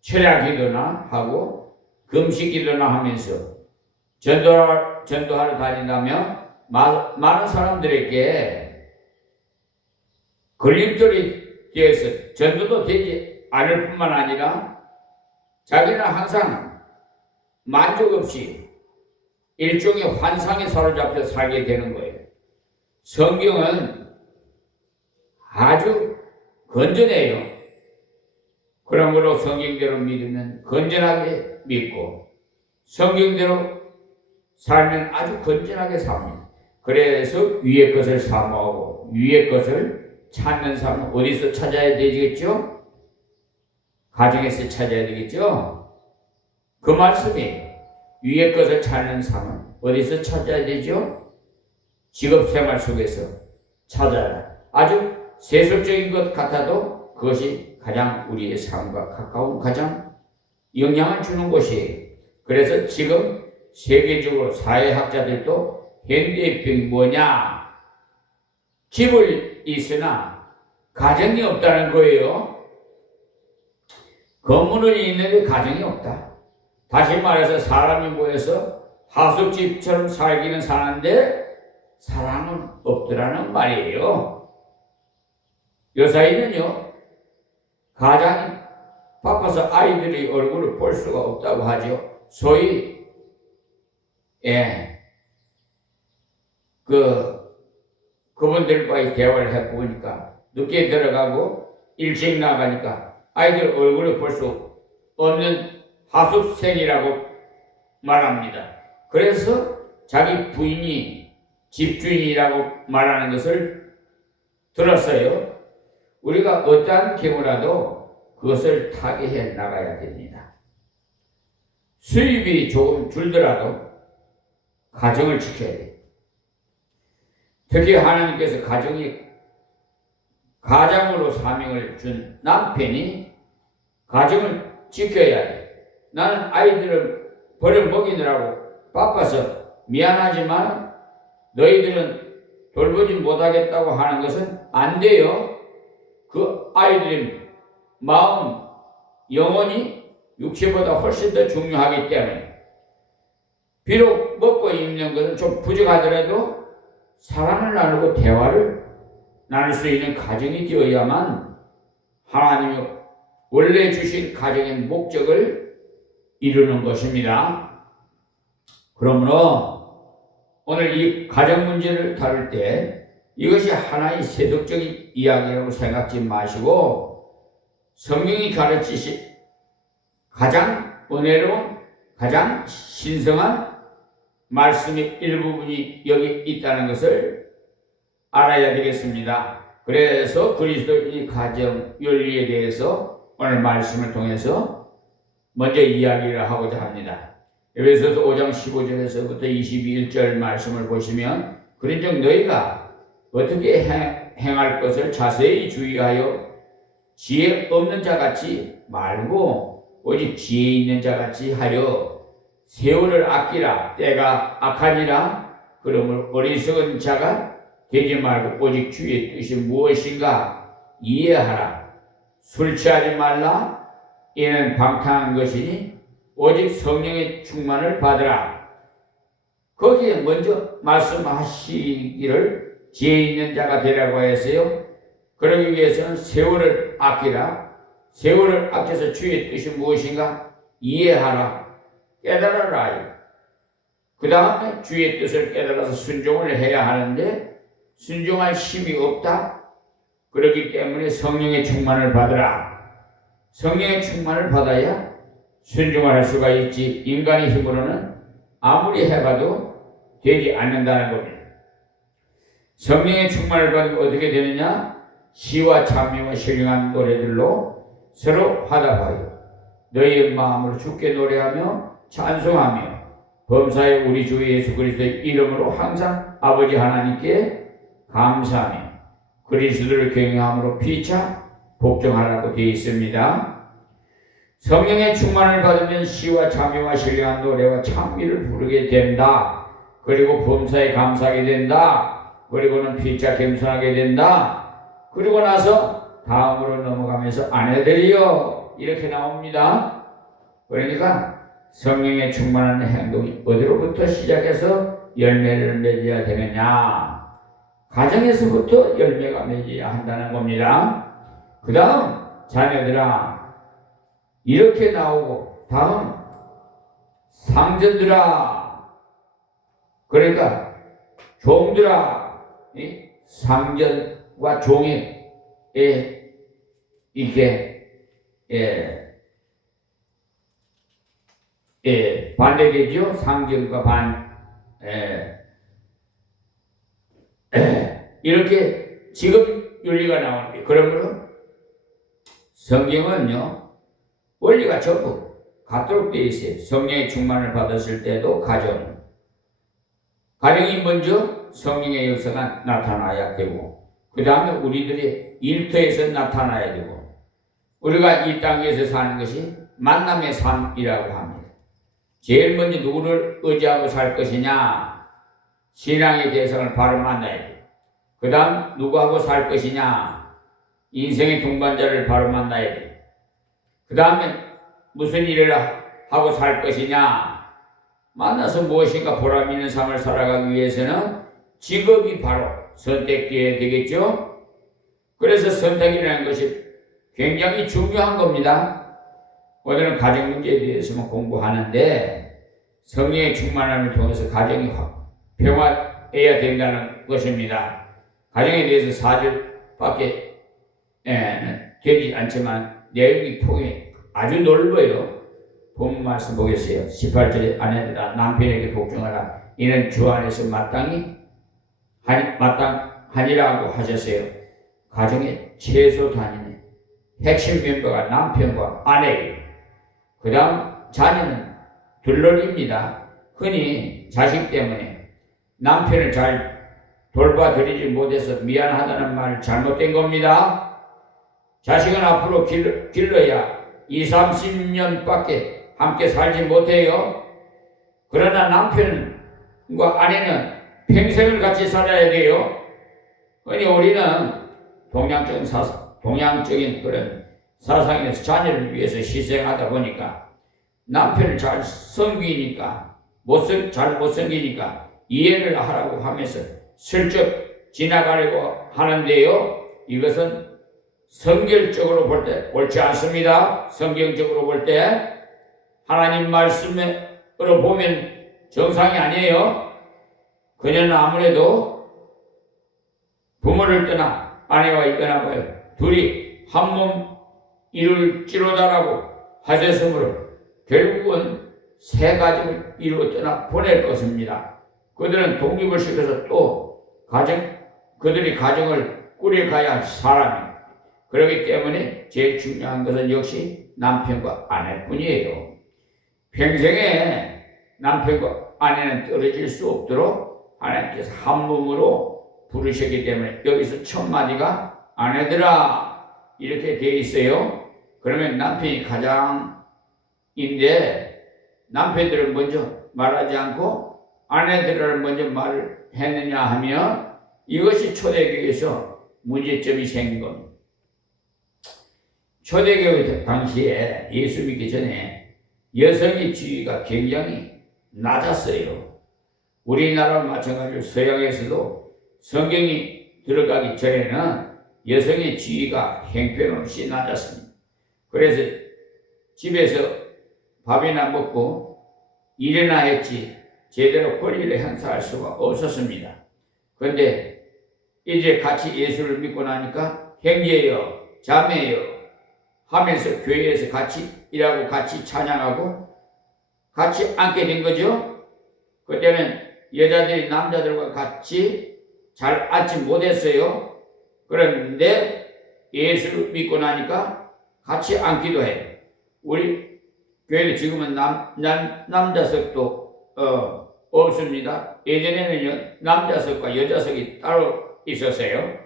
철야 기도나 하고 금식 기도나 하면서 전도하러 다닌다면 많은 사람들에게 걸림돌이 되어서 전도도 되지 않을 뿐만 아니라 자기는 항상 만족 없이 일종의 환상에 사로잡혀 살게 되는 거예요. 성경은 아주 건전해요. 그러므로 성경대로 믿으면 건전하게 믿고 성경대로 살면 아주 건전하게 삽니다. 그래서 위의 것을 사모하고 위의 것을 찾는 삶은 어디서 찾아야 되겠죠? 가정에서 찾아야 되겠죠? 그 말씀이 위의 것을 찾는 삶은 어디서 찾아야 되죠? 직업생활 속에서 찾아야. 아주 세속적인 것 같아도 그것이 가장 우리의 삶과 가까운, 가장 영향을 주는 것이에요. 그래서 지금 세계적으로 사회학자들도 현대병이 뭐냐? 집을 있으나 가정이 없다는 거예요. 건물은 있는데 가정이 없다. 다시 말해서 사람이 모여서 하숙집처럼 살기는 사는데 사랑은 없더라는 말이에요. 요사이는요, 가장이 바빠서 아이들의 얼굴을 볼 수가 없다고 하죠. 소위 그분들과의 대화를 해보니까 늦게 들어가고 일찍 나가니까 아이들 얼굴을 볼 수 없는 하숙생이라고 말합니다. 그래서 자기 부인이 집주인이라고 말하는 것을 들었어요. 우리가 어떠한 경우라도 그것을 타개해 나가야 됩니다. 수입이 조금 줄더라도 가정을 지켜야 돼요. 특히 하나님께서 가장으로 사명을 준 남편이 가정을 지켜야 돼. 나는 아이들을 버려먹이느라고 바빠서 미안하지만 너희들은 돌보지 못하겠다고 하는 것은 안 돼요. 그 아이들의 마음, 영혼이 육체보다 훨씬 더 중요하기 때문에 비록 먹고 입는 것은 좀 부족하더라도 사랑을 나누고 대화를 나눌 수 있는 가정이 되어야만 하나님이 원래 주신 가정의 목적을 이루는 것입니다. 그러므로 오늘 이 가정 문제를 다룰 때 이것이 하나의 세속적인 이야기라고 생각지 마시고 성경이 가르치신 가장 은혜로운, 가장 신성한 말씀의 일부분이 여기 있다는 것을 알아야 되겠습니다. 그래서 그리스도의 가정 윤리에 대해서 오늘 말씀을 통해서 먼저 이야기를 하고자 합니다. 에베소서 5장 15절에서부터 22절 말씀을 보시면 그런즉 너희가 어떻게 행할 것을 자세히 주의하여 지혜 없는 자같이 말고 오직 지혜 있는 자같이 하여 세월을 아끼라. 때가 악하니라. 그러므로 어리석은 자가 되지 말고 오직 주의 뜻이 무엇인가 이해하라. 술 취하지 말라. 이는 방탕한 것이니 오직 성령의 충만을 받으라. 거기에 먼저 말씀하시기를 지혜 있는 자가 되라고 했어요. 그러기 위해서는 세월을 아끼라. 세월을 아껴서 주의 뜻이 무엇인가 이해하라. 깨달아라. 그 다음에 주의 뜻을 깨달아서 순종을 해야 하는데 순종할 힘이 없다. 그렇기 때문에 성령의 충만을 받으라. 성령의 충만을 받아야 순종을 할 수가 있지, 인간의 힘으로는 아무리 해봐도 되지 않는다는 겁니다. 성령의 충만을 받으면 어떻게 되느냐? 시와 찬미와 신령한 노래들로 서로 화답하여 너희의 마음으로 주께 노래하며 찬송하며 범사의 우리 주 예수 그리스도의 이름으로 항상 아버지 하나님께 감사하며 그리스도를 경외함으로 피차 복종하라고 되어 있습니다. 성령의 충만을 받으면 시와 찬미와 신령한 노래와 찬미를 부르게 된다. 그리고 범사에 감사하게 된다. 그리고는 피차 겸손하게 된다. 그리고 나서 다음으로 넘어가면서 아내들이여 이렇게 나옵니다. 그러니까 성령의 충만한 행동이 어디로부터 시작해서 열매를 맺어야 되느냐? 가정에서부터 열매가 맺어야 한다는 겁니다. 그 다음 자녀들아 이렇게 나오고, 다음 상전들아, 그러니까 종들아, 상전과 종에 이게 반대되죠. 상전과 이렇게 직업 윤리가 나오는 게, 그러므로 성경은요 원리가 전부 같도록 되어 있어요. 성령의 충만을 받았을 때도 가정이 먼저 성령의 역사가 나타나야 되고, 그 다음에 우리들의 일터에서 나타나야 되고, 우리가 이 땅에서 사는 것이 만남의 삶이라고 합니다. 제일 먼저 누구를 의지하고 살 것이냐? 신앙의 대상을 바로 만나야 돼. 그 다음 누구하고 살 것이냐? 인생의 동반자를 바로 만나야 돼. 그 다음에 무슨 일을 하고 살 것이냐? 만나서 무엇인가 보람 있는 삶을 살아가기 위해서는 직업이 바로 선택되어야 되겠죠? 그래서 선택이라는 것이 굉장히 중요한 겁니다. 오늘은 가정 문제에 대해서만 공부하는데, 성령의 충만함을 통해서 가정이 평화해야 된다는 것입니다. 가정에 대해서 4절밖에 되지 않지만 내용이 폭이 아주 넓어요. 본 말씀 보겠어요. 18절에 아내들아 남편에게 복종하라. 이는 주 안에서 마땅하니라고 하셨어요. 가정의 최소 단위는 핵심 멤버가 남편과 아내예요. 그 다음 자녀는 둘러립니다. 흔히 자식 때문에 남편을 잘 돌봐드리지 못해서 미안하다는 말 잘못된 겁니다. 자식은 앞으로 길러야 20-30년밖에 함께 살지 못해요. 그러나 남편과 아내는 평생을 같이 살아야 돼요. 그러니 우리는 동양적인 그런 사상에서 자녀를 위해서 희생하다 보니까 남편을 잘 섬기니까 잘 못 섬기니까 이해를 하라고 하면서 슬쩍 지나가려고 하는데요. 이것은 성결적으로 볼 때 옳지 않습니다. 성경적으로 볼 때 하나님 말씀으로 보면 정상이 아니에요. 그녀는 아무래도 부모를 떠나 아내와 있거나 봐요. 둘이 한 몸 이룰지로다라고 하셨으므로 결국은 세 가족을 이루어 보낼 것입니다. 그들은 독립을 시켜서 또 그들이 가정을 꾸려가야 할 사람입니다. 그렇기 때문에 제일 중요한 것은 역시 남편과 아내뿐이에요. 평생에 남편과 아내는 떨어질 수 없도록 하나님께서 한 몸으로 부르셨기 때문에 여기서 첫 마디가 아내들아 이렇게 되어 있어요. 그러면 남편이 가장인데 남편들은 먼저 말하지 않고 아내들을 먼저 말을 했느냐 하면 이것이 초대교회에서 문제점이 생긴 겁니다. 초대교회 당시에 예수 믿기 전에 여성의 지위가 굉장히 낮았어요. 우리나라와 마찬가지로 서양에서도 성경이 들어가기 전에는 여성의 지위가 형편없이 낮았습니다. 그래서 집에서 밥이나 먹고 일이나 했지 제대로 권리를 행사할 수가 없었습니다. 그런데 이제 같이 예수를 믿고 나니까 형제여, 자매여 하면서 교회에서 같이 일하고 같이 찬양하고 같이 앉게 된 거죠. 그때는 여자들이 남자들과 같이 잘 앉지 못했어요. 그런데 예수를 믿고 나니까 같이 앉기도 해요. 우리 교회는 지금은 남자석도 없습니다. 예전에는 남자석과 여자석이 따로 있었어요.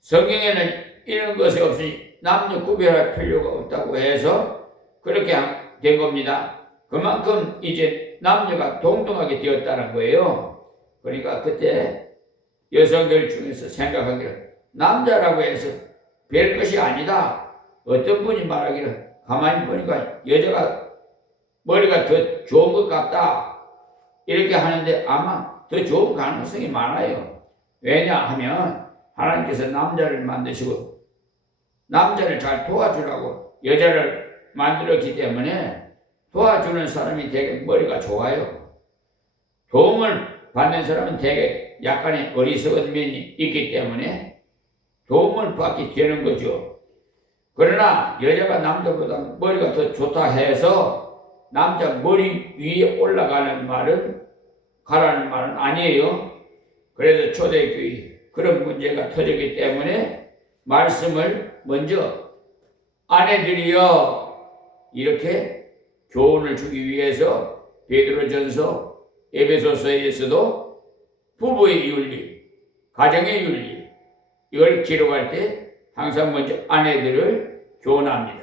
성경에는 이런 것이 없이 남녀 구별할 필요가 없다고 해서 그렇게 된 겁니다. 그만큼 이제 남녀가 동등하게 되었다는 거예요. 그러니까 그때 여성들 중에서 생각하기를 남자라고 해서 별 것이 아니다. 어떤 분이 말하기를 가만히 보니까 여자가 머리가 더 좋은 것 같다. 이렇게 하는데 아마 더 좋은 가능성이 많아요. 왜냐하면 하나님께서 남자를 만드시고 남자를 잘 도와주라고 여자를 만들었기 때문에 도와주는 사람이 되게 머리가 좋아요. 도움을 받는 사람은 되게 약간의 어리석은 면이 있기 때문에 도움을 받게 되는 거죠. 그러나 여자가 남자보다 머리가 더 좋다 해서 남자 머리 위에 올라가는 말은 가라는 말은 아니에요. 그래서 초대교회 그런 문제가 터졌기 때문에 말씀을 먼저 아내들이여 이렇게 교훈을 주기 위해서 베드로전서 에베소서에서도 부부의 윤리, 가정의 윤리 이걸 기록할 때 항상 먼저 아내들을 교훈합니다.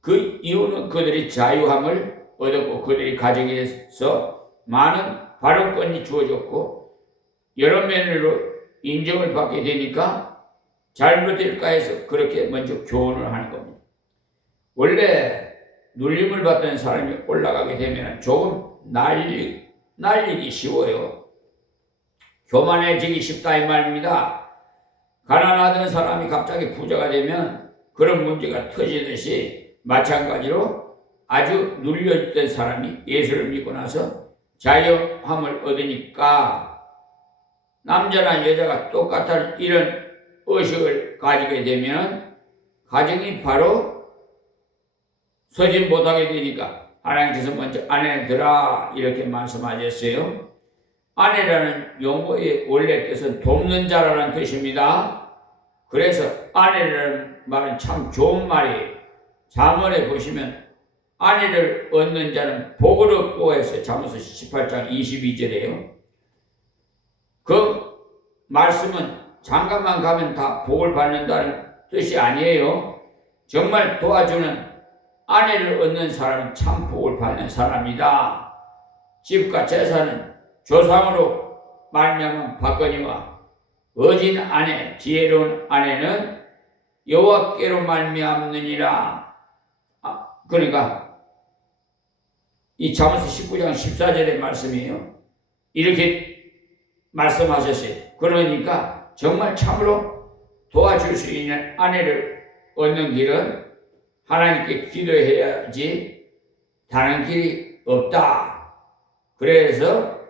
그 이유는 그들이 자유함을 얻었고 그들이 가정에서 많은 발언권이 주어졌고 여러 면으로 인정을 받게 되니까 잘못될까 해서 그렇게 먼저 교훈을 하는 겁니다. 원래 눌림을 받던 사람이 올라가게 되면 조금 날리기 쉬워요. 교만해지기 쉽다 이 말입니다. 가난하던 사람이 갑자기 부자가 되면 그런 문제가 터지듯이 마찬가지로 아주 눌려있던 사람이 예수를 믿고 나서 자유함을 얻으니까 남자나 여자가 똑같은 이런 의식을 가지게 되면 가정이 바로 서지 못하게 되니까 하나님께서 먼저 아내들아 이렇게 말씀하셨어요. 아내라는 용어의 원래 뜻은 돕는 자라는 뜻입니다. 그래서 아내라는 말은 참 좋은 말이에요. 잠언에 보시면 아내를 얻는 자는 복을 얻고 해서 잠언서 18장 22절에요. 그 말씀은 장가만 가면 다 복을 받는다는 뜻이 아니에요. 정말 도와주는 아내를 얻는 사람은 참 복을 받는 사람이다. 집과 재산은 조상으로 말미암은 받거니와 어진 아내, 지혜로운 아내는 여호와께로 말미암느니라. 그러니까 이 잠언서 19장 14절의 말씀이에요. 이렇게 말씀하셨어요. 그러니까 정말 참으로 도와줄 수 있는 아내를 얻는 길은 하나님께 기도해야지 다른 길이 없다. 그래서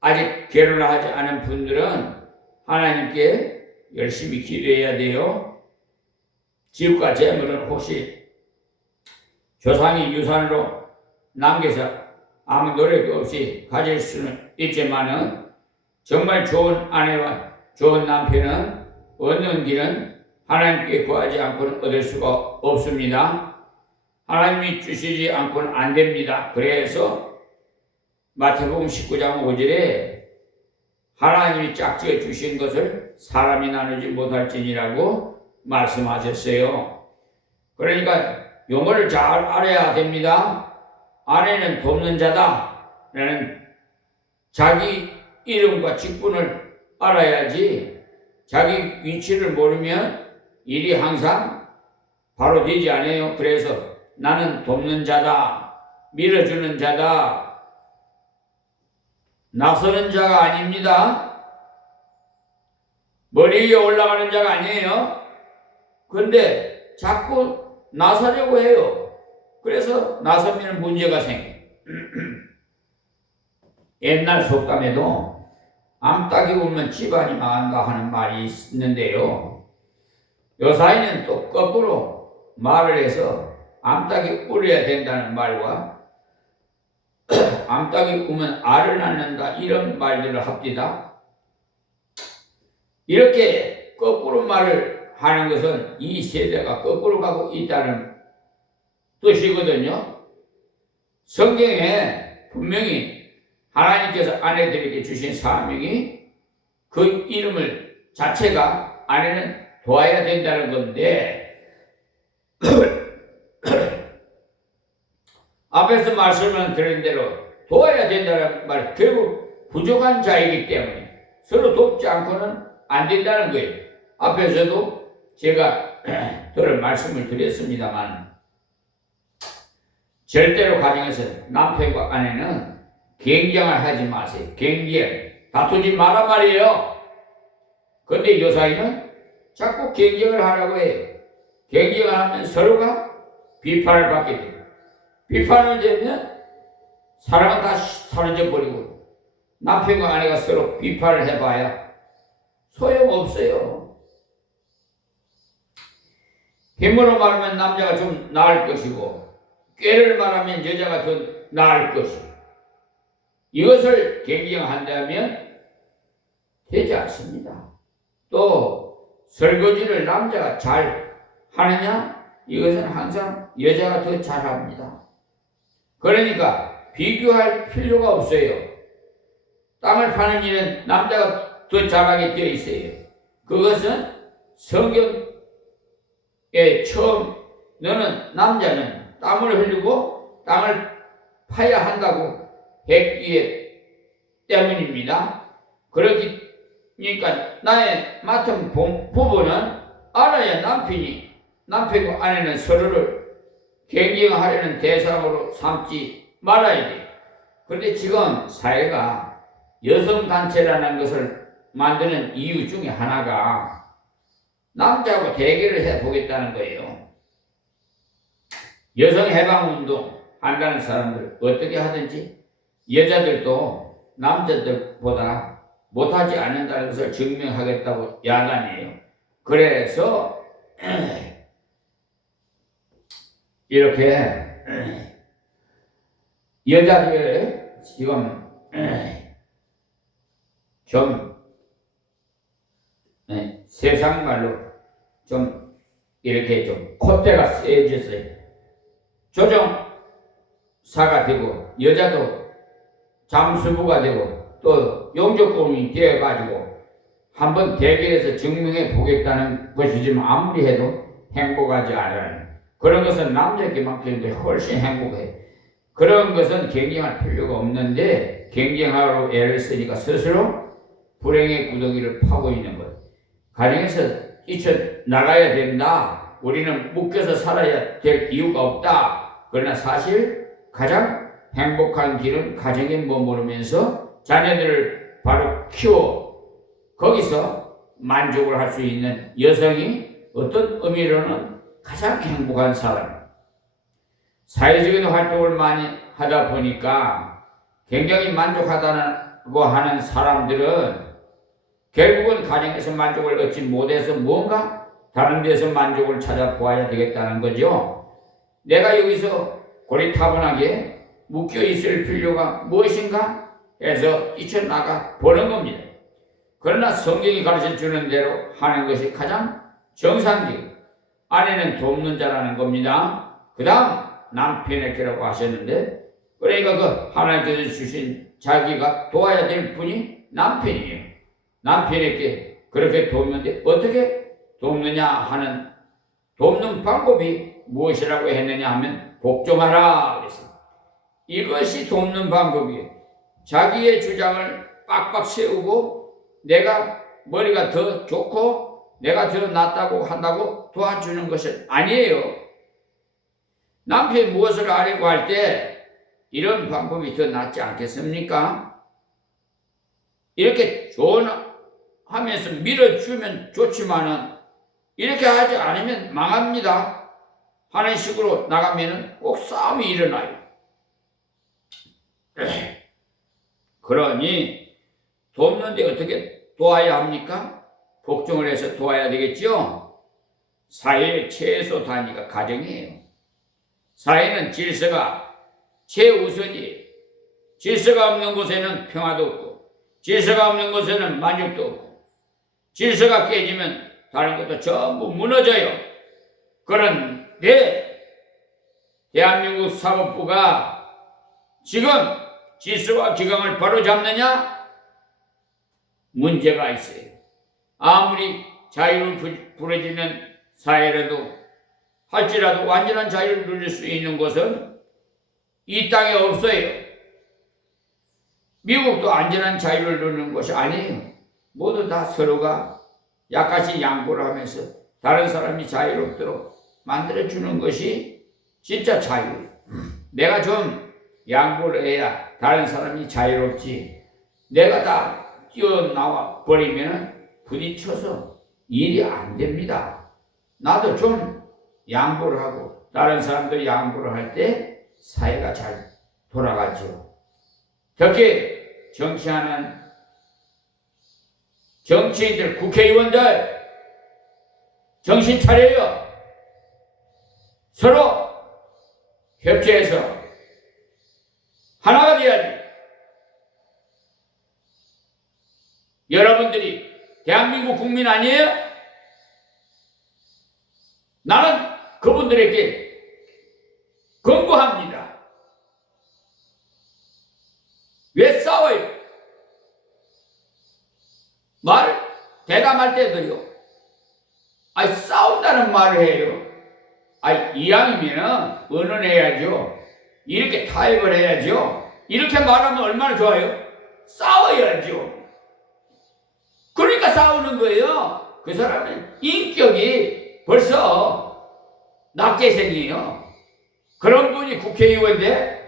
아직 결혼하지 않은 분들은 하나님께 열심히 기도해야 돼요. 집과 재물은 혹시 조상이 유산으로 남겨서 아무 노력도 없이 가질 수는 있지만은 정말 좋은 아내와 좋은 남편은 얻는 길은 하나님께 구하지 않고는 얻을 수가 없습니다. 하나님이 주시지 않고는 안 됩니다. 그래서 마태복음 19장 5절에 하나님이 짝지어 주신 것을 사람이 나누지 못할지니라고 말씀하셨어요. 그러니까 용어를 잘 알아야 됩니다. 아내는 돕는 자다 라는 자기 이름과 직분을 알아야지 자기 위치를 모르면 일이 항상 바로 되지 않아요. 그래서 나는 돕는 자다, 밀어주는 자다, 나서는 자가 아닙니다. 머리 위에 올라가는 자가 아니에요. 그런데 자꾸 나서려고 해요. 그래서 나서면 문제가 생겨요. 옛날 속담에도 암탉이 울면 집안이 망한다 하는 말이 있는데요. 요사이는 또 거꾸로 말을 해서 암탉이 울어야 된다는 말과 암탉이 우면 알을 낳는다 이런 말들을 합디다. 이렇게 거꾸로 말을 하는 것은 이 세대가 거꾸로 가고 있다는 뜻이거든요. 성경에 분명히 하나님께서 아내들에게 주신 사명이 그 이름을 자체가 아내는 도와야 된다는 건데 앞에서 말씀을 드린 대로 도와야 된다는 말, 결국 부족한 자이기 때문에 서로 돕지 않고는 안 된다는 거예요. 앞에서도 제가 들은 말씀을 드렸습니다만 절대로 가정에서 남편과 아내는 경쟁을 하지 마세요. 경쟁, 다투지 마란 말이에요. 근데 요사이는 자꾸 경쟁을 하라고 해요. 경쟁을 하면 서로가 비판을 받게 돼요. 비판을 되면 사랑은 다 사라져 버리고 남편과 아내가 서로 비판을 해봐야 소용없어요. 힘으로 말하면 남자가 좀 나을 것이고 꾀를 말하면 여자가 더 나을 것이고 이것을 경쟁한다면 되지 않습니다. 또 설거지를 남자가 잘 하느냐? 이것은 항상 여자가 더 잘합니다. 그러니까 비교할 필요가 없어요. 땅을 파는 일은 남자가 더 잘하게 되어 있어요. 그것은 성경에 처음 너는 남자는 땀을 흘리고 땅을 파야 한다고 했기에 때문입니다. 그러니까 나의 맡은 부부는 알아야 남편과 아내는 서로를 경쟁하려는 대상으로 삼지 말아야 돼. 그런데 지금 사회가 여성단체라는 것을 만드는 이유 중에 하나가 남자하고 대결을 해보겠다는 거예요. 여성해방운동 한다는 사람들 어떻게 하든지 여자들도 남자들보다 못하지 않는다는 것을 증명하겠다고 야단이에요. 그래서 이렇게 여자들 지금 좀 세상 말로 좀 이렇게 좀 콧대가 세졌어요. 조정사가 되고 여자도 잠수부가 되고 또 용접공이 되어가지고 한번 대결해서 증명해 보겠다는 것이지만 아무리 해도 행복하지 않아요. 그런 것은 남자에게 맡기는데 훨씬 행복해. 그런 것은 경쟁할 필요가 없는데 경쟁하러 애를 쓰니까 스스로 불행의 구덩이를 파고 있는 거예요. 가정에서 뛰쳐나가야 된다. 우리는 묶여서 살아야 될 이유가 없다. 그러나 사실 가장 행복한 길은 가정에 머무르면서 자녀들을 바로 키워 거기서 만족을 할 수 있는 여성이 어떤 의미로는 가장 행복한 사람. 사회적인 활동을 많이 하다 보니까 굉장히 만족하다고 하는 사람들은 결국은 가정에서 만족을 얻지 못해서 뭔가 다른 데서 만족을 찾아보아야 되겠다는 거죠. 내가 여기서 고리타분하게 묶여 있을 필요가 무엇인가 해서 뛰쳐나가 보는 겁니다. 그러나 성경이 가르쳐 주는 대로 하는 것이 가장 정상적이고 아내는 돕는 자라는 겁니다. 그 다음 남편에게라고 하셨는데 그러니까 그 하나님께서 주신 자기가 도와야 될 분이 남편이에요. 남편에게 그렇게 돕는데 어떻게 돕느냐 하는 돕는 방법이 무엇이라고 했느냐 하면 복종하라 그랬습니다. 이것이 돕는 방법이에요. 자기의 주장을 빡빡 세우고 내가 머리가 더 좋고 내가 더 낫다고 한다고 도와주는 것은 아니에요. 남편이 무엇을 하려고 할 때 이런 방법이 더 낫지 않겠습니까? 이렇게 하면서 밀어주면 좋지만은 이렇게 하지 않으면 망합니다. 하는 식으로 나가면은 꼭 싸움이 일어나요. 그러니 돕는데 어떻게 도와야 합니까? 복종을 해서 도와야 되겠죠? 사회의 최소 단위가 가정이에요. 사회는 질서가 최우선이에요. 질서가 없는 곳에는 평화도 없고, 질서가 없는 곳에는 만족도 없고, 질서가 깨지면 다른 것도 전부 무너져요. 그런데 대한민국 사법부가 지금 질서와 기강을 바로잡느냐? 문제가 있어요. 아무리 자유를 부러지는 사회라도 할지라도 완전한 자유를 누릴 수 있는 곳은 이 땅에 없어요. 미국도 완전한 자유를 누리는 것이 아니에요. 모두 다 서로가 약간씩 양보를 하면서 다른 사람이 자유롭도록 만들어주는 것이 진짜 자유예요. 내가 좀 양보를 해야 다른 사람이 자유롭지, 내가 다 뛰어나와 버리면 부딪혀서 일이 안 됩니다. 나도 좀 양보를 하고 다른 사람도 양보를 할 때 사회가 잘 돌아가죠. 특히 정치하는 정치인들, 국회의원들 정신 차려요. 서로 협치해서 하나가 돼야지. 여러분들이 대한민국 국민 아니에요? 나는 그분들에게 권고합니다. 왜 싸워요? 말 대담할 때도요. 싸운다는 말을 해요. 이왕이면 의논해야죠. 이렇게 타협을 해야죠. 이렇게 말하면 얼마나 좋아요? 싸워야죠. 그러니까 싸우는 거예요. 그 사람은 인격이 벌써 낮게 생겨요. 그런 분이 국회의원인데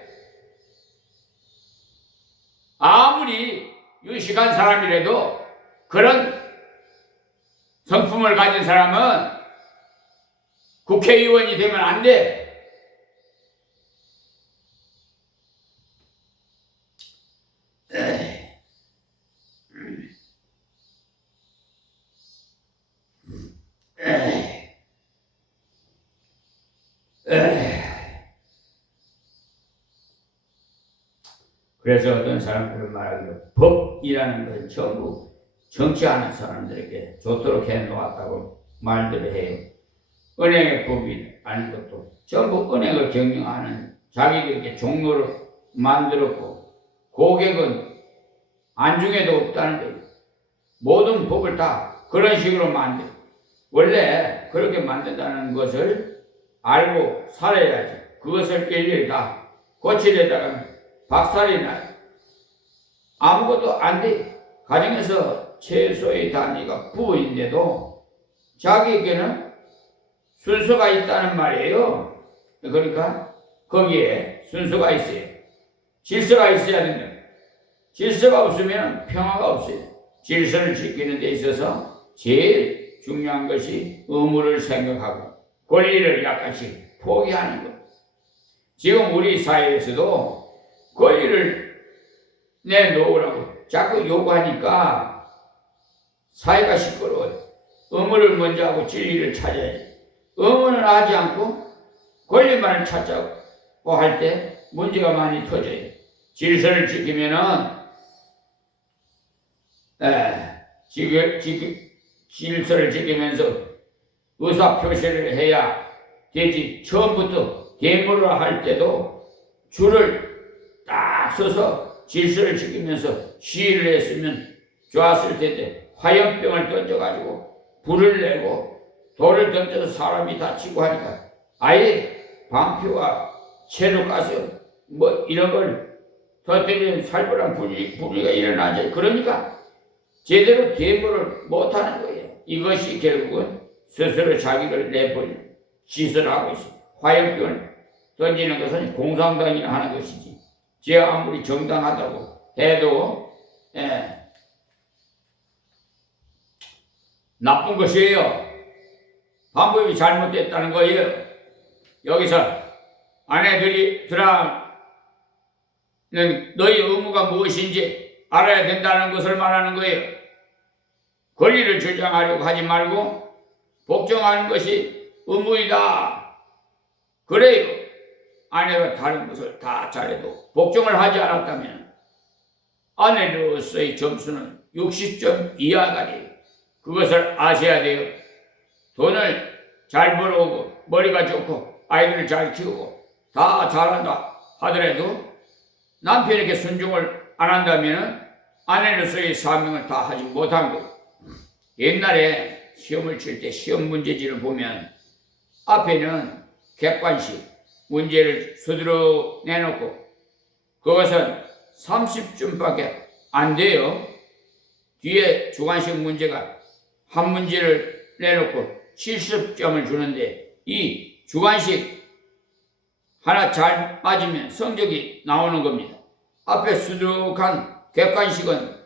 아무리 유식한 사람이라도 그런 성품을 가진 사람은 국회의원이 되면 안 돼. 그래서 어떤 사람들은 말하기로 법이라는 건 전부 정치하는 사람들에게 좋도록 해놓았다고 말들을 해요. 은행의 법이 아닌 것도 전부 은행을 경영하는 자기들에게 종로를 만들었고, 고객은 안중에도 없다는 거예요. 모든 법을 다 그런 식으로 만들어. 원래 그렇게 만든다는 것을 알고 살아야지. 그것을 일일이 다 고치려다가 박살이 나요. 아무것도 안 돼. 가정에서 최소의 단위가 부부인데도 자기에게는 순서가 있다는 말이에요. 그러니까 거기에 순서가 있어요. 질서가 있어야 된다. 질서가 없으면 평화가 없어요. 질서를 지키는 데 있어서 제일 중요한 것이 의무를 생각하고 권리를 약간씩 포기하는 것. 지금 우리 사회에서도 권리를 내놓으라고 자꾸 요구하니까 사회가 시끄러워요. 의무를 먼저 하고 진리를 찾아야지. 의무는 하지 않고 권리만을 찾자고 할 때 문제가 많이 터져요. 질서를 지키면은 질서를 지키면서 의사표시를 해야 되지. 처음부터 대모를 할 때도 줄을 딱 서서 질서를 지키면서 시위를 했으면 좋았을 텐데, 화염병을 던져가지고 불을 내고 돌을 던져서 사람이 다치고 하니까 아예 방표와 체류가스 이런 걸 터뜨리는 살벌한 불이가 일어나죠. 그러니까 제대로 대모를 못하는 거예요. 이것이 결국은 스스로 자기를 내버린 짓을 하고 있습니다. 화염병을 던지는 것은 공산당이나 하는 것이지, 제 아무리 정당하다고 해도 나쁜 것이에요. 방법이 잘못됐다는 거예요. 여기서 아내들이들아는 너희 의무가 무엇인지 알아야 된다는 것을 말하는 거예요. 권리를 주장하려고 하지 말고 복종하는 것이 의무이다. 그래요. 아내가 다른 것을 다 잘해도 복종을 하지 않았다면 아내로서의 점수는 60점 이하가 돼요. 그것을 아셔야 돼요. 돈을 잘 벌어오고 머리가 좋고 아이들을 잘 키우고 다 잘한다 하더라도 남편에게 순종을 안 한다면 아내로서의 사명을 다 하지 못한 거예요. 옛날에 시험을 칠 때 시험 문제지를 보면 앞에는 객관식 문제를 수두로 내놓고 그것은 30점밖에 안 돼요. 뒤에 주관식 문제가 한 문제를 내놓고 70점을 주는데 이 주관식 하나 잘 맞으면 성적이 나오는 겁니다. 앞에 수두룩한 객관식은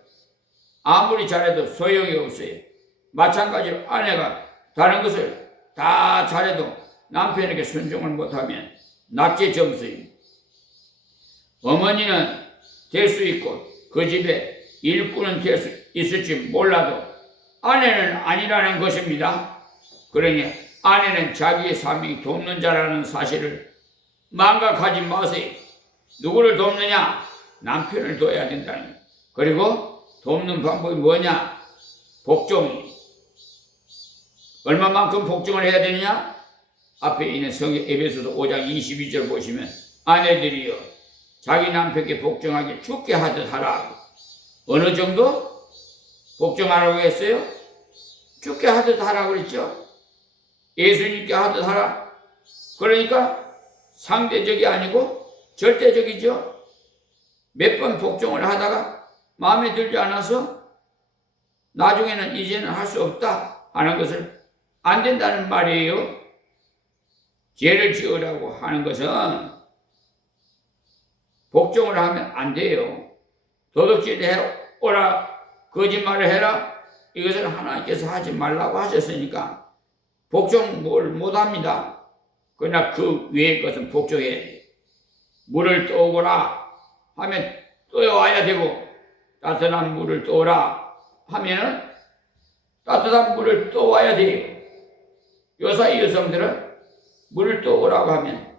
아무리 잘해도 소용이 없어요. 마찬가지로 아내가 다른 것을 다 잘해도 남편에게 순종을 못하면 낙제 점수입니다. 어머니는 될 수 있고 그 집에 일꾼은 될 수 있을지 몰라도 아내는 아니라는 것입니다. 그러니 아내는 자기의 사명이 돕는 자라는 사실을 망각하지 마세요. 누구를 돕느냐? 남편을 둬야 된다는 거예요. 그리고 돕는 방법이 뭐냐? 복종이. 얼마만큼 복종을 해야 되느냐? 앞에 있는 성경 에베소서 5장 22절 보시면 아내들이여 자기 남편께 복종하기 죽게 하듯 하라. 어느 정도 복종하라고 했어요? 죽게 하듯 하라고 그랬죠. 예수님께 하듯 하라. 그러니까 상대적이 아니고 절대적이죠. 몇 번 복종을 하다가 마음에 들지 않아서 나중에는 이제는 할 수 없다 하는 것을 안 된다는 말이에요. 죄를 지으라고 하는 것은 복종을 하면 안 돼요. 도둑질 해오라, 거짓말을 해라, 이것을 하나님께서 하지 말라고 하셨으니까 복종을 못합니다. 그러나 그 외의 것은 복종해야 돼요. 물을 떠오라 하면 떠와야 되고 따뜻한 물을 떠오라 하면은 따뜻한 물을 떠와야 돼요. 요사이 여성들은 물을 떠오라고 하면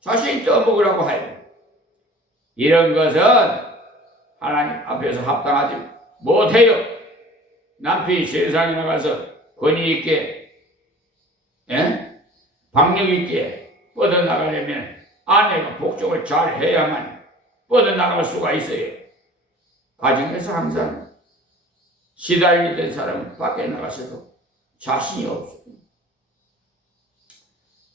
자신이 떠먹으라고 해요. 이런 것은 하나님 앞에서 합당하지 못해요. 남편이 세상에 나가서 권위 있게 박력 있게 뻗어나가려면 아내가 복종을 잘 해야만 뻗어나갈 수가 있어요. 가정에서 항상 시달리던 사람은 밖에 나가서도 자신이 없어요.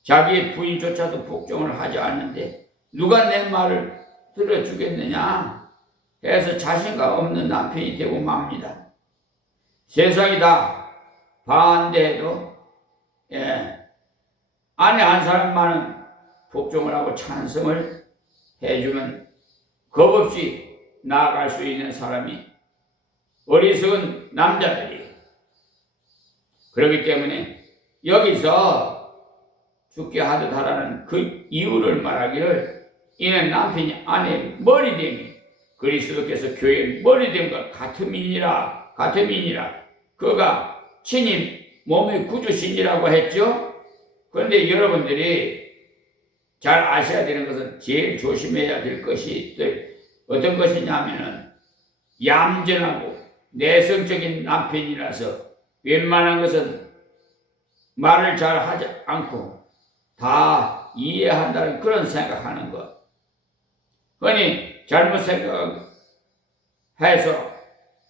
자기의 부인조차도 복종을 하지 않는데 누가 내 말을 들어주겠느냐 해서 자신감 없는 남편이 되고 맙니다. 세상이 다 반대해도 아내 한 사람만은 복종을 하고 찬성을 해주면 겁없이 나아갈 수 있는 사람이 어리석은 남자들이에요. 그렇기 때문에 여기서 죽게 하듯 하라는 그 이유를 말하기를 이는 남편이 아내의 머리됨이 그리스도께서 교회의 머리됨과 같음이니라. 그가 친히 몸의 구주신이라고 했죠. 그런데 여러분들이 잘 아셔야 되는 것은 제일 조심해야 될 것이 어떤 것이냐면은 얌전하고 내성적인 남편이라서 웬만한 것은 말을 잘 하지 않고 다 이해한다는 그런 생각하는 것. 흔히 잘못 생각해서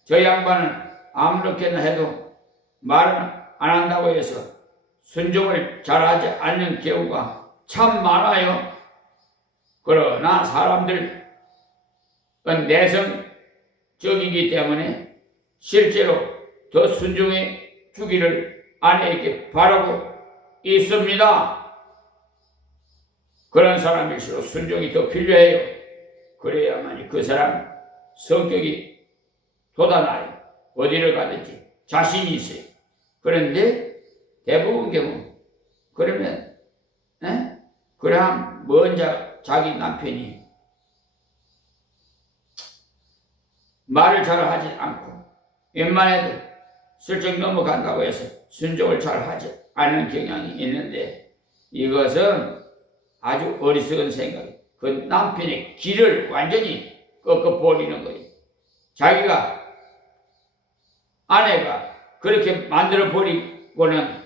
저 양반은 아무렇게나 해도 말은 안 한다고 해서 순종을 잘하지 않는 경우가 참 많아요. 그러나 사람들은 내성적이기 때문에 실제로 더 순종해 주기를 아내에게 바라고 있습니다. 그런 사람일수록 순종이 더 필요해요. 그래야만이 그 사람 성격이 돋아나요. 어디를 가든지 자신이 있어요. 그런데 대부분 경우 그러면 그럼 먼저 자기 남편이 말을 잘 하지 않고 웬만해도 슬쩍 넘어간다고 해서 순종을 잘 하지 하는 경향이 있는데 이것은 아주 어리석은 생각이에요. 그 남편의 길을 완전히 꺾어버리는 거예요. 자기가 아내가 그렇게 만들어버리고는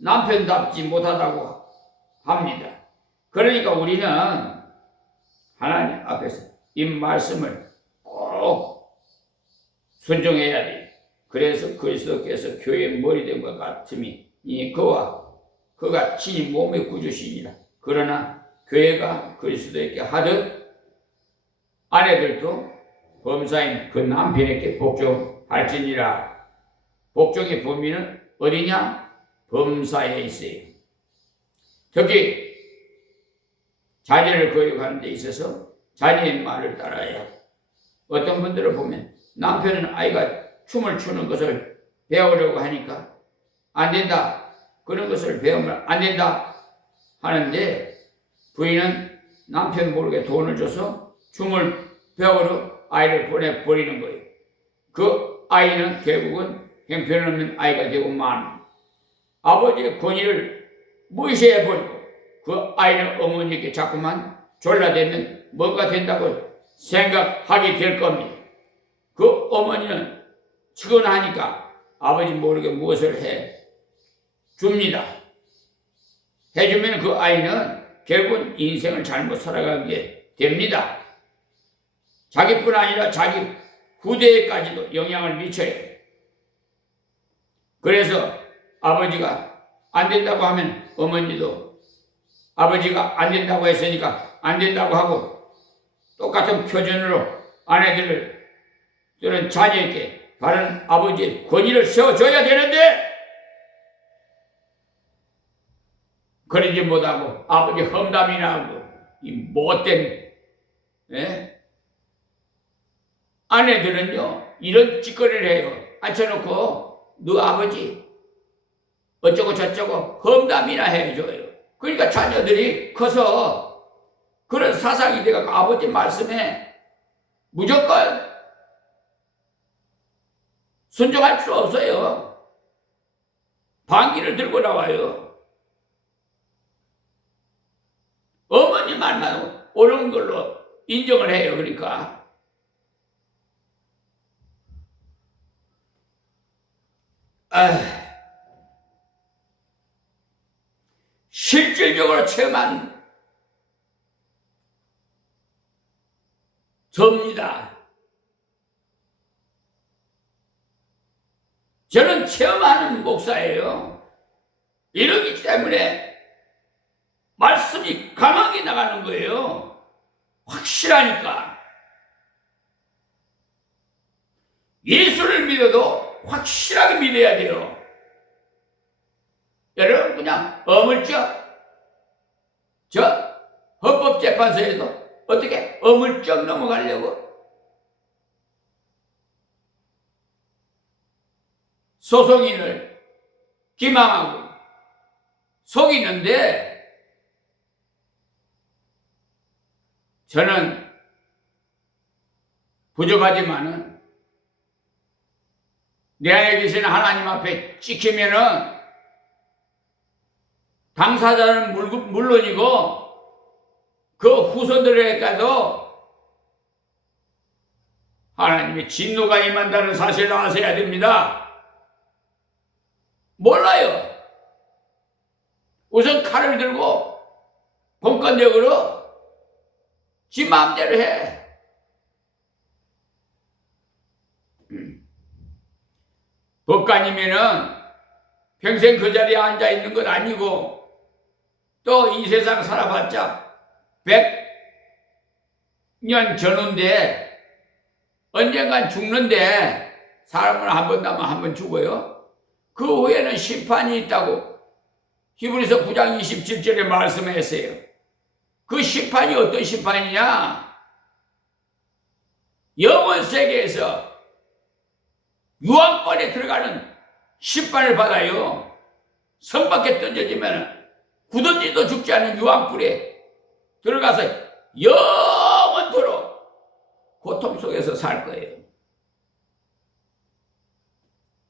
남편답지 못하다고 합니다. 그러니까 우리는 하나님 앞에서 이 말씀을 꼭 순종해야 돼요. 그래서 그리스도께서 교회의 머리 된 것 같음이 그가 친히 몸의 구주시니라. 그러나 교회가 그리스도에게 하듯 아내들도 범사인 그 남편에게 복종할지니라. 복종의 범위는 어디냐? 범사에 있어요. 특히 자녀를 교육하는 데 있어서 자녀의 말을 따라야 해요. 어떤 분들을 보면 남편은 아이가 춤을 추는 것을 배우려고 하니까 안 된다. 그런 것을 배우면 안 된다 하는데 부인은 남편 모르게 돈을 줘서 춤을 배우러 아이를 보내버리는 거예요. 그 아이는 결국은 형편없는 아이가 되고만 아버지의 권위를 무시해버리고 그 아이는 어머니께 자꾸만 졸라대면 뭐가 된다고 생각하게 될 겁니다. 그 어머니는 측은하니까 아버지 모르게 무엇을 해 줍니다. 해주면 그 아이는 결국은 인생을 잘못 살아가게 됩니다. 자기뿐 아니라 자기 후대에까지도 영향을 미쳐요. 그래서 아버지가 안 된다고 하면 어머니도 아버지가 안 된다고 했으니까 안 된다고 하고 똑같은 표준으로 아내들을 또는 자녀에게 바른 아버지의 권위를 세워줘야 되는데 그러지 못하고 아버지 험담이나 하고 이 못된 아내들은요 이런 짓거리를 해요. 앉혀놓고 너 아버지 어쩌고 저쩌고 험담이나 해줘요. 그러니까 자녀들이 커서 그런 사상이 돼갖고 아버지 말씀에 무조건 순종할 수 없어요. 반기를 들고 나와요. 어머니 말만 옳은 걸로 인정을 해요. 그러니까 실질적으로 체험한 접니다. 저는 체험하는 목사예요. 이러기 때문에 말씀이 강하게 나가는 거예요. 확실하니까. 예수를 믿어도 확실하게 믿어야 돼요. 여러분 그냥 어물쩍 저 헌법재판소에도 어떻게 어물쩍 넘어가려고 소송인을 기망하고 속이는데 저는 부족하지만은 내 안에 계시는 하나님 앞에 찍히면은 당사자는 물론이고 그 후손들에게도 하나님의 진노가 임한다는 사실을 아셔야 됩니다. 몰라요. 우선 칼을 들고 공권력으로 지 마음대로 해. 법관이면은 평생 그 자리에 앉아 있는 건 아니고 또 이 세상 살아봤자 100년 전후인데 언젠간 죽는데 사람은 한 번 남아 한 번 죽어요. 그 후에는 심판이 있다고 히브리서 9장 27절에 말씀했어요. 그 심판이 어떤 심판이냐? 영원 세계에서 유황권에 들어가는 심판을 받아요. 성 밖에 던져지면 굳은지도 죽지 않은 유황불에 들어가서 영원토록 고통 속에서 살 거예요.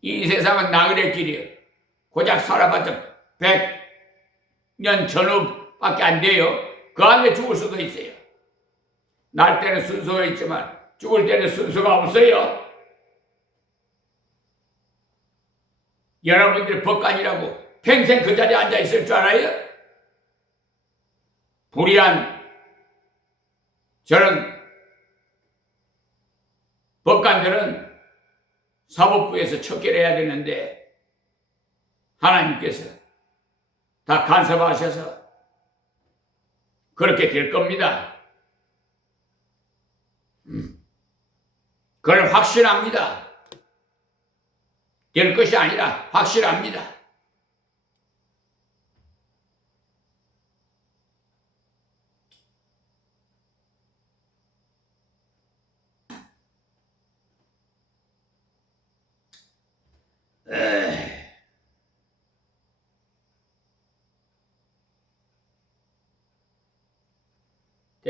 이 세상은 나그네 길이에요. 고작 살아봤자 100년 전후밖에 안 돼요. 그 안에 죽을 수도 있어요. 날 때는 순서가 있지만 죽을 때는 순서가 없어요. 여러분들이 법관이라고 평생 그 자리에 앉아 있을 줄 알아요? 불의한 저런 법관들은 사법부에서 척결해야 되는데 하나님께서 다 간섭하셔서 그렇게 될 겁니다. 그걸 확신합니다. 될 것이 아니라 확실합니다.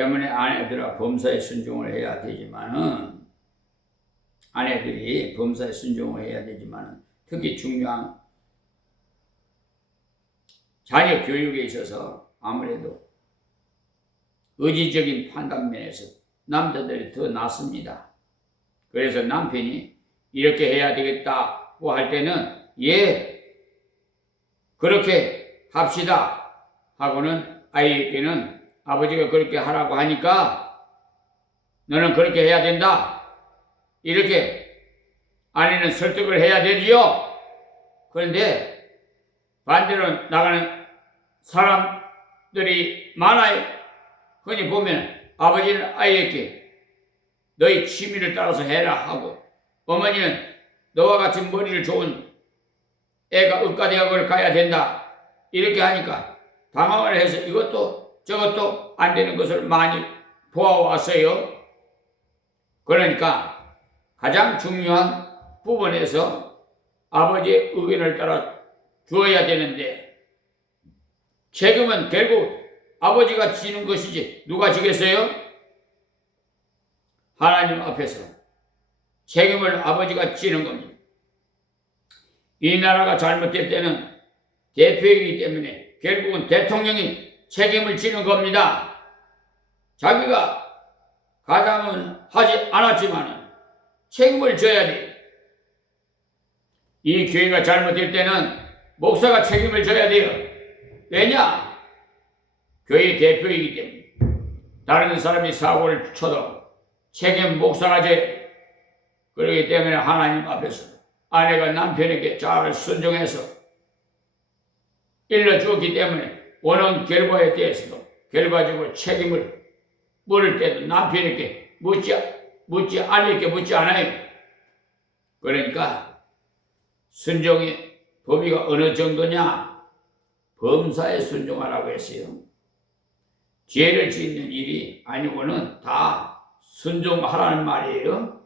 때문에 아내들아 범사에 순종을 해야 되지만은 아내들이 범사에 순종을 해야 되지만은 특히 중요한 자녀 교육에 있어서 아무래도 의지적인 판단면에서 남자들이 더 낫습니다. 그래서 남편이 이렇게 해야 되겠다고 할 때는 예 그렇게 합시다 하고는 아이에게는 아버지가 그렇게 하라고 하니까 너는 그렇게 해야 된다 이렇게 아내는 설득을 해야 되지요. 그런데 반대로 나가는 사람들이 많아요. 흔히 보면 아버지는 아이에게 너희 취미를 따라서 해라 하고 어머니는 너와 같이 머리를 좋은 애가 의과대학을 가야 된다 이렇게 하니까 당황을 해서 이것도 저것도 안 되는 것을 많이 보아왔어요. 그러니까 가장 중요한 부분에서 아버지의 의견을 따라 주어야 되는데 책임은 결국 아버지가 지는 것이지 누가 지겠어요? 하나님 앞에서 책임을 아버지가 지는 겁니다. 이 나라가 잘못될 때는 대표이기 때문에 결국은 대통령이 책임을 지는 겁니다. 자기가 가담은 하지 않았지만 책임을 져야 돼요. 이 교회가 잘못될 때는 목사가 책임을 져야 돼요. 왜냐? 교회 대표이기 때문에. 다른 사람이 사고를 쳐도 책임 목사가 져요. 그렇기 때문에 하나님 앞에서 아내가 남편에게 잘 순종해서 일러주었기 때문에 원하는 결과에 대해서도 결과적으로 책임을 물을 때도 남편에게 묻지 않아요. 그러니까 순종의 범위가 어느 정도냐? 범사에 순종하라고 했어요. 죄를 짓는 일이 아니고는 다 순종하라는 말이에요.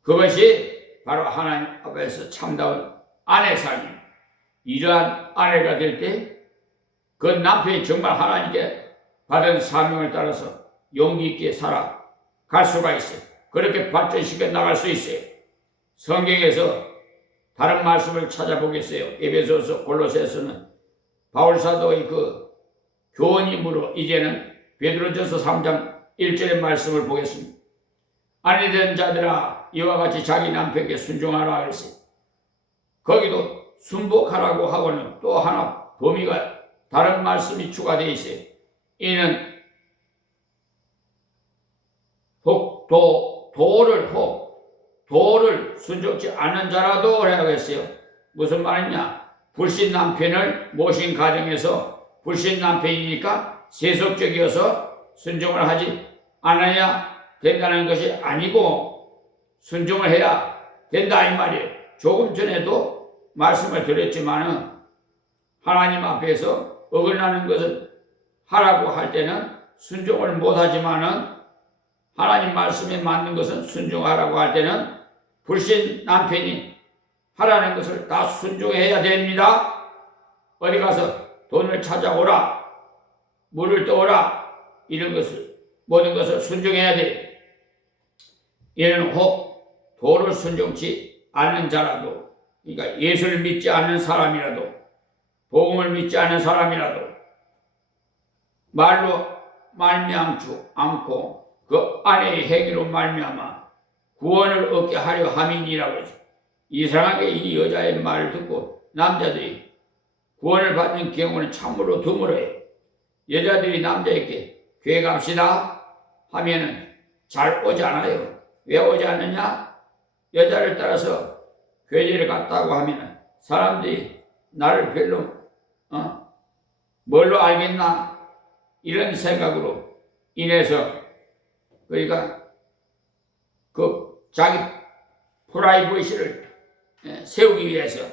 그것이 바로 하나님 앞에서 참다운 아내 삶입니다. 이러한 아내가 될 때 그 남편이 정말 하나님께 받은 사명을 따라서 용기 있게 살아갈 수가 있어요. 그렇게 발전시켜 나갈 수 있어요. 성경에서 다른 말씀을 찾아보겠어요. 에베소서 골로새서는 바울사도의 그 교훈이므로 이제는 베드로전서 3장 1절의 말씀을 보겠습니다. 아내된 자들아 이와 같이 자기 남편에게 순종하라 그랬어요. 거기도 순복하라고 하고는 또 하나 범위가 다른 말씀이 추가되어 있어요. 이는 도를 순종치 않는 자라도 라고 했어요. 무슨 말이냐? 불신 남편을 모신 가정에서 불신 남편이니까 세속적이어서 순종을 하지 않아야 된다는 것이 아니고 순종을 해야 된다 이 말이에요. 조금 전에도 말씀을 드렸지만은 하나님 앞에서 어긋나는 것을 하라고 할 때는 순종을 못하지만은 하나님 말씀에 맞는 것은 순종하라고 할 때는 불신 남편이 하라는 것을 다 순종해야 됩니다. 어디 가서 돈을 찾아오라, 물을 떠오라 이런 것을 모든 것을 순종해야 돼. 이는 혹 도를 순종치 않는 자라도, 그러니까 예수를 믿지 않는 사람이라도 복음을 믿지 않은 사람이라도 말로 말미암지 않고 그 아내의 행위로 말미암아 구원을 얻게 하려 함이니라고 했어요. 이상하게 이 여자의 말을 듣고 남자들이 구원을 받는 경우는 참으로 드물어요. 여자들이 남자에게 교회 갑시다 하면은 잘 오지 않아요. 왜 오지 않느냐? 여자를 따라서 교회를 갔다고 하면은 사람들이 나를 별로 뭘로 알겠나? 이런 생각으로 인해서 그러니까 그 자기 프라이버시를 세우기 위해서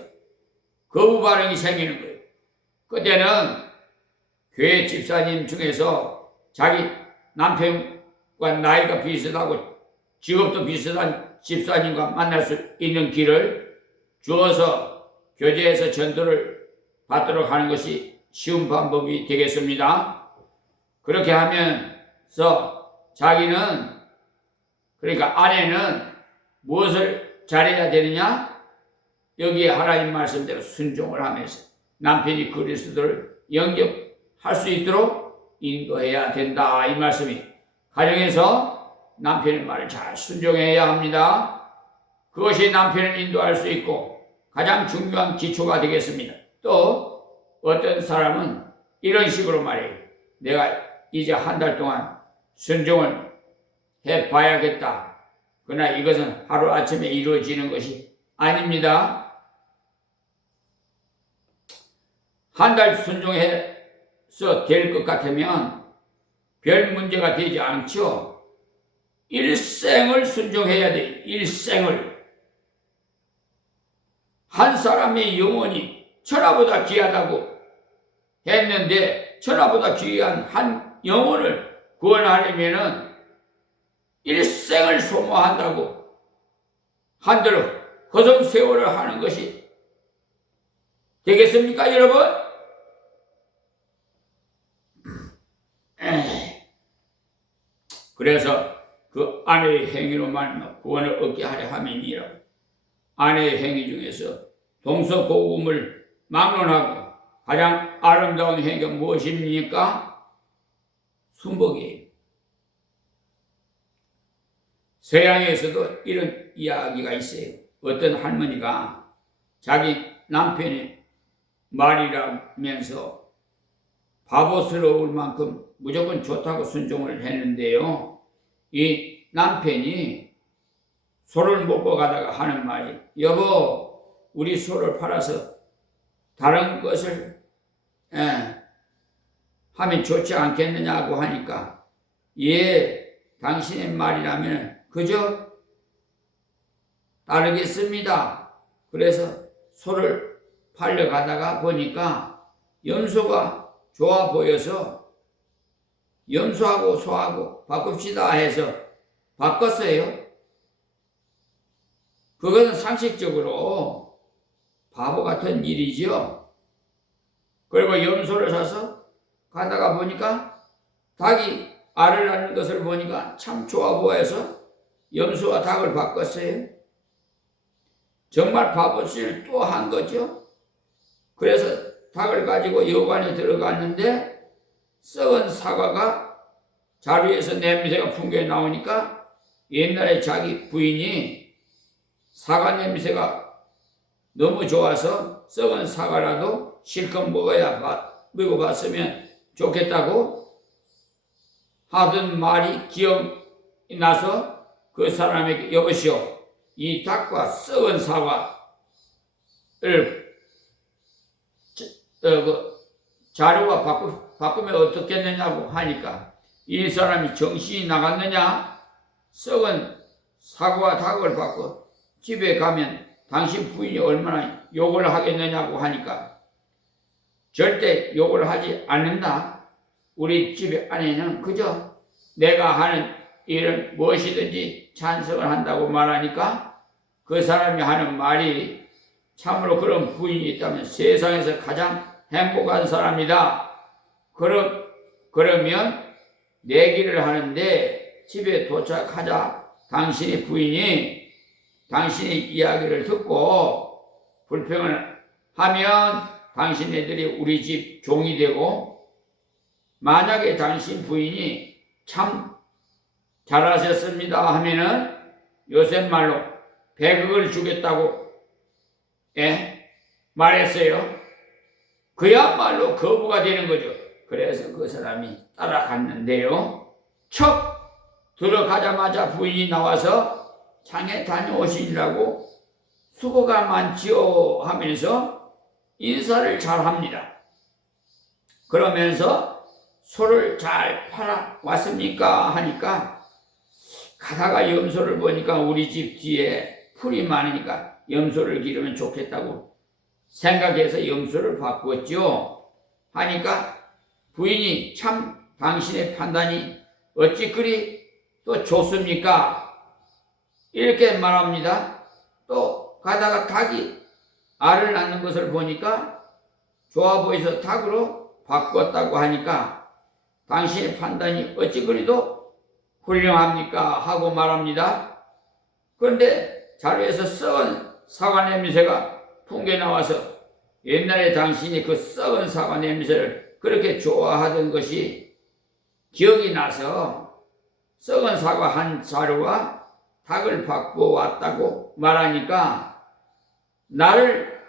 거부 반응이 생기는 거예요. 그때는 교회 집사님 중에서 자기 남편과 나이가 비슷하고 직업도 비슷한 집사님과 만날 수 있는 길을 주어서 교제에서 전도를 받도록 하는 것이 쉬운 방법이 되겠습니다. 그렇게 하면서 자기는 그러니까 아내는 무엇을 잘해야 되느냐? 여기에 하나님 말씀대로 순종을 하면서 남편이 그리스도를 영접할 수 있도록 인도해야 된다. 이 말씀이 가정에서 남편의 말을 잘 순종해야 합니다. 그것이 남편을 인도할 수 있고 가장 중요한 기초가 되겠습니다. 또 어떤 사람은 이런 식으로 말해요. 내가 이제 한 달 동안 순종을 해봐야겠다. 그러나 이것은 하루아침에 이루어지는 것이 아닙니다. 한 달 순종해서 될 것 같으면 별 문제가 되지 않죠. 일생을 순종해야 돼. 일생을. 한 사람의 영혼이 천하보다 귀하다고 했는데 천하보다 귀한 한 영혼을 구원하려면은 일생을 소모한다고 한대로 허송 세월을 하는 것이 되겠습니까, 여러분? 그래서 그 아내의 행위로 말미암아 구원을 얻게 하려 함이니라. 아내의 행위 중에서 동서고금을 막론하고 가장 아름다운 행위가 무엇입니까? 순복이에요. 서양에서도 이런 이야기가 있어요. 어떤 할머니가 자기 남편의 말이라면서 바보스러울 만큼 무조건 좋다고 순종을 했는데요. 이 남편이 소를 먹고 가다가 하는 말이 여보 우리 소를 팔아서 다른 것을 하면 좋지 않겠느냐고 하니까 예 당신의 말이라면 그저 따르겠습니다. 그래서 소를 팔려 가다가 보니까 염소가 좋아 보여서 염소하고 소하고 바꿉시다 해서 바꿨어요. 그것은 상식적으로 바보 같은 일이죠. 그리고 염소를 사서 가다가 보니까 닭이 알을 낳는 것을 보니까 참 좋아 보여서 염소와 닭을 바꿨어요. 정말 바보짓을 또 한 거죠. 그래서 닭을 가지고 여관에 들어갔는데 썩은 사과가 자루에서 냄새가 풍겨 나오니까 옛날에 자기 부인이 사과 냄새가 너무 좋아서 썩은 사과라도 실컷 먹어봤으면 좋겠다고 하던 말이 기억이 나서 그 사람에게 여보시오 이 닭과 썩은 사과를 자료와 바꾸면 어떻겠느냐고 하니까 이 사람이 정신이 나갔느냐? 썩은 사과와 닭을 바꿔 집에 가면 당신 부인이 얼마나 욕을 하겠느냐고 하니까 절대 욕을 하지 않는다. 우리 집의 아내는 그저 내가 하는 일은 무엇이든지 찬성을 한다고 말하니까 그 사람이 하는 말이 참으로 그런 부인이 있다면 세상에서 가장 행복한 사람이다. 그러면 내기를 하는데 집에 도착하자 당신의 부인이 당신의 이야기를 듣고 불평을 하면 당신네들이 우리 집 종이 되고 만약에 당신 부인이 참 잘하셨습니다 하면은 요새 말로 100억을 주겠다고 말했어요. 그야말로 거부가 되는 거죠. 그래서 그 사람이 따라갔는데요. 척 들어가자마자 부인이 나와서 장에 다녀오시느라고 수고가 많지요 하면서 인사를 잘 합니다. 그러면서 소를 잘 팔아왔습니까 하니까 가다가 염소를 보니까 우리 집 뒤에 풀이 많으니까 염소를 기르면 좋겠다고 생각해서 염소를 바꾸었죠 하니까 부인이 참 당신의 판단이 어찌 그리 또 좋습니까? 이렇게 말합니다. 또 가다가 닭이 알을 낳는 것을 보니까 좋아 보여서 닭으로 바꿨다고 하니까 당신의 판단이 어찌 그리도 훌륭합니까? 하고 말합니다. 그런데 자루에서 썩은 사과 냄새가 풍겨 나와서 옛날에 당신이 그 썩은 사과 냄새를 그렇게 좋아하던 것이 기억이 나서 썩은 사과 한 자루와 닭을 바꿔왔다고 말하니까 나를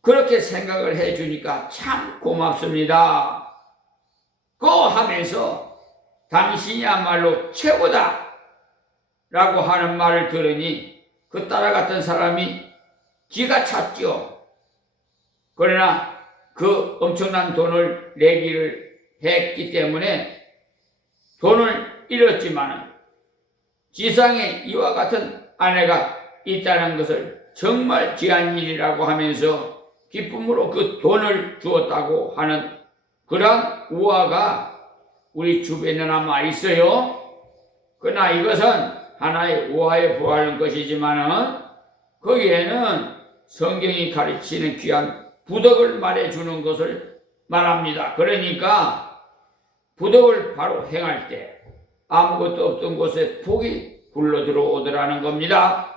그렇게 생각을 해주니까 참 고맙습니다. 고 하면서 당신이야말로 최고다 라고 하는 말을 들으니 그 따라갔던 사람이 기가 찼죠. 그러나 그 엄청난 돈을 내기를 했기 때문에 돈을 잃었지만 지상에 이와 같은 아내가 있다는 것을 정말 귀한 일이라고 하면서 기쁨으로 그 돈을 주었다고 하는 그런 우화가 우리 주변에 남아 있어요. 그러나 이것은 하나의 우화에 부하는 것이지만은 거기에는 성경이 가르치는 귀한 부덕을 말해주는 것을 말합니다. 그러니까 부덕을 바로 행할 때 아무것도 없던 곳에 복이 굴러 들어오더라는 겁니다.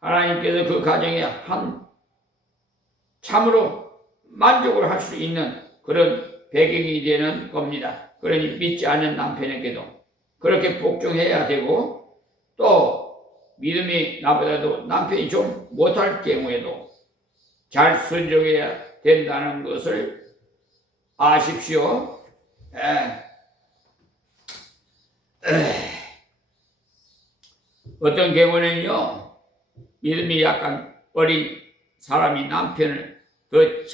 하나님께서 그 가정에 한 참으로 만족을 할 수 있는 그런 배경이 되는 겁니다. 그러니 믿지 않는 남편에게도 그렇게 복종해야 되고 또 믿음이 나보다도 남편이 좀 못할 경우에도 잘 순종해야 된다는 것을 아십시오. 어떤 경우는요, 믿음이 약간 어린 사람이 남편을 더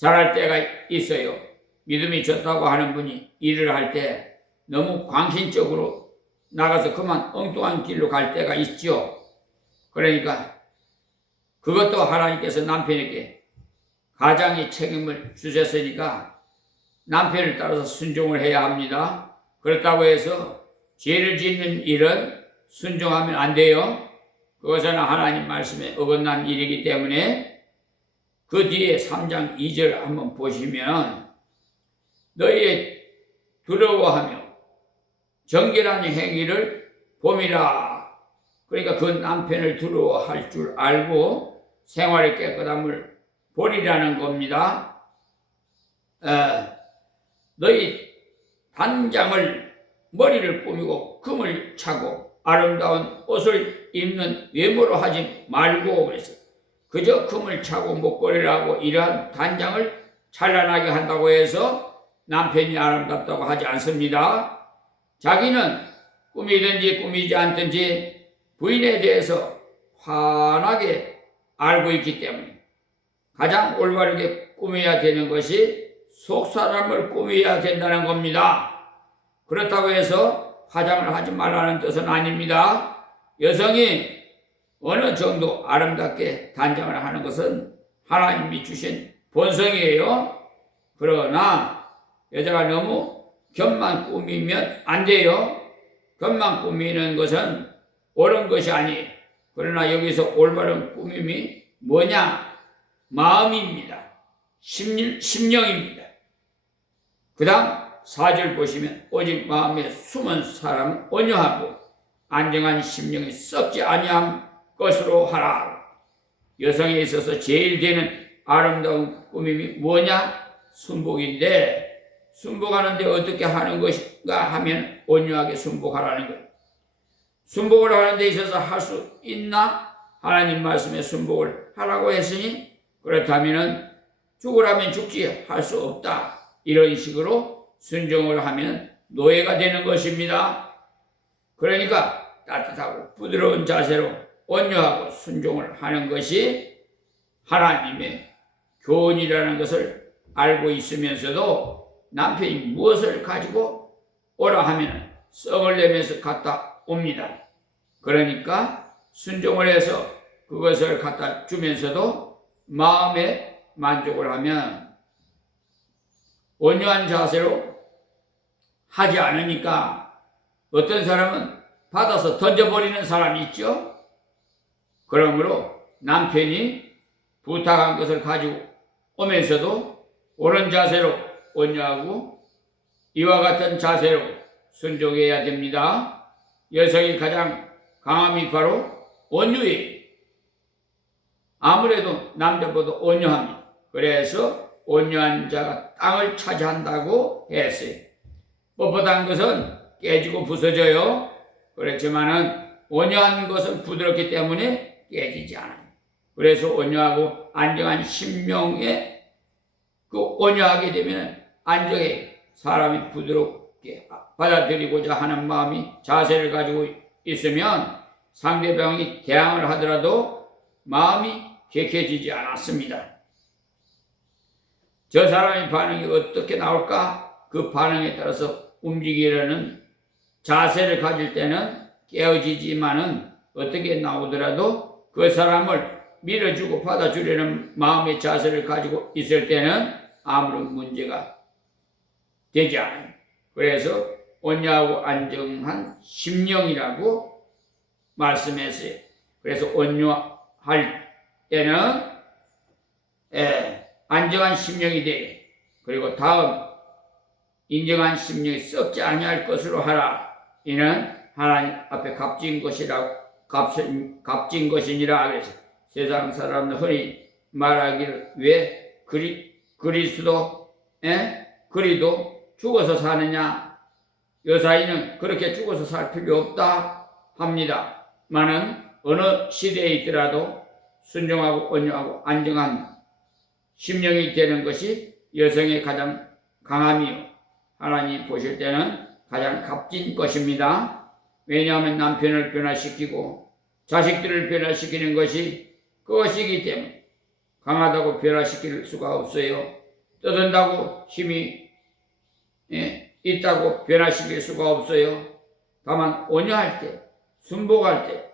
잘할 때가 있어요. 믿음이 좋다고 하는 분이 일을 할 때 너무 광신적으로 나가서 그만 엉뚱한 길로 갈 때가 있죠. 그러니까 그것도 하나님께서 남편에게 가장의 책임을 주셨으니까 남편을 따라서 순종을 해야 합니다. 그렇다고 해서 죄를 짓는 일은 순종하면 안 돼요. 그것은 하나님 말씀에 어긋난 일이기 때문에 그 뒤에 3장 2절 한번 보시면 너희의 두려워하며 정결한 행위를 봄이라. 그러니까 그 남편을 두려워할 줄 알고 생활의 깨끗함을 보리라는 겁니다. 너희 단장을 머리를 꾸미고 금을 차고 아름다운 옷을 입는 외모로 하지 말고 그랬어요. 그저 금을 차고 목걸이를 하고 이러한 단장을 찬란하게 한다고 해서 남편이 아름답다고 하지 않습니다. 자기는 꾸미든지 꾸미지 않든지 부인에 대해서 환하게 알고 있기 때문에 가장 올바르게 꾸며야 되는 것이 속사람을 꾸며야 된다는 겁니다. 그렇다고 해서 화장을 하지 말라는 뜻은 아닙니다. 여성이 어느 정도 아름답게 단장을 하는 것은 하나님이 주신 본성이에요. 그러나 여자가 너무 겹만 꾸미면 안 돼요. 겹만 꾸미는 것은 옳은 것이 아니에요. 그러나 여기서 올바른 꾸밈이 뭐냐? 마음입니다. 심령입니다. 그 다음 4절 보시면 오직 마음에 숨은 사람은 온유하고 안정한 심령이 썩지 아니한 것으로 하라. 여성에 있어서 제일 되는 아름다운 꾸밈이 뭐냐? 순복인데, 순복하는데 어떻게 하는 것인가 하면 온유하게 순복하라는 거예요. 순복을 하는 데 있어서 할 수 있나? 하나님 말씀에 순복을 하라고 했으니 그렇다면 죽으라면 죽지 할 수 없다. 이런 식으로 순종을 하면 노예가 되는 것입니다. 그러니까 따뜻하고 부드러운 자세로 온유하고 순종을 하는 것이 하나님의 교훈이라는 것을 알고 있으면서도 남편이 무엇을 가지고 오라 하면 썩을 내면서 갖다 옵니다. 그러니까 순종을 해서 그것을 갖다 주면서도 마음에 만족을 하면 온유한 자세로 하지 않으니까 어떤 사람은 받아서 던져버리는 사람이 있죠. 그러므로 남편이 부탁한 것을 가지고 오면서도 옳은 자세로 온유하고 이와 같은 자세로 순종해야 됩니다. 여성이 가장 강함이 바로 온유예요. 아무래도 남자보다 온유합니다. 그래서 온유한 자가 땅을 차지한다고 했어요. 뻣뻣한 것은 깨지고 부서져요. 그렇지만은 온유한 것은 부드럽기 때문에 깨지지 않아요. 그래서 온유하고 안정한 심령에 그 온유하게 되면 안정해 사람이 부드럽게 받아들이고자 하는 마음이 자세를 가지고 있으면 상대방이 대항을 하더라도 마음이 격해지지 않았습니다. 저 사람의 반응이 어떻게 나올까? 그 반응에 따라서 움직이려는 자세를 가질 때는 깨어지지만은 어떻게 나오더라도 그 사람을 밀어주고 받아주려는 마음의 자세를 가지고 있을 때는 아무런 문제가 되지 않아요. 그래서 온유하고 안정한 심령이라고 말씀했어요. 그래서 온유할 때는 안정한 심령이 돼요. 그리고 다음 인정한 심령이 썩지 아니할 것으로 하라. 이는 하나님 앞에 값진 것이니라. 그래서 세상 사람들 흔히 말하기를 왜 그리도 죽어서 사느냐? 여사이는 그렇게 죽어서 살 필요 없다 합니다. 많은 어느 시대에 있더라도 순종하고 온유하고 안정한 심령이 되는 것이 여성의 가장 강함이요 하나님 보실 때는 가장 값진 것입니다. 왜냐하면 남편을 변화시키고 자식들을 변화시키는 것이 그것이기 때문에 강하다고 변화시킬 수가 없어요. 떠든다고 힘이 있다고 변화시킬 수가 없어요. 다만 온유할 때, 순복할 때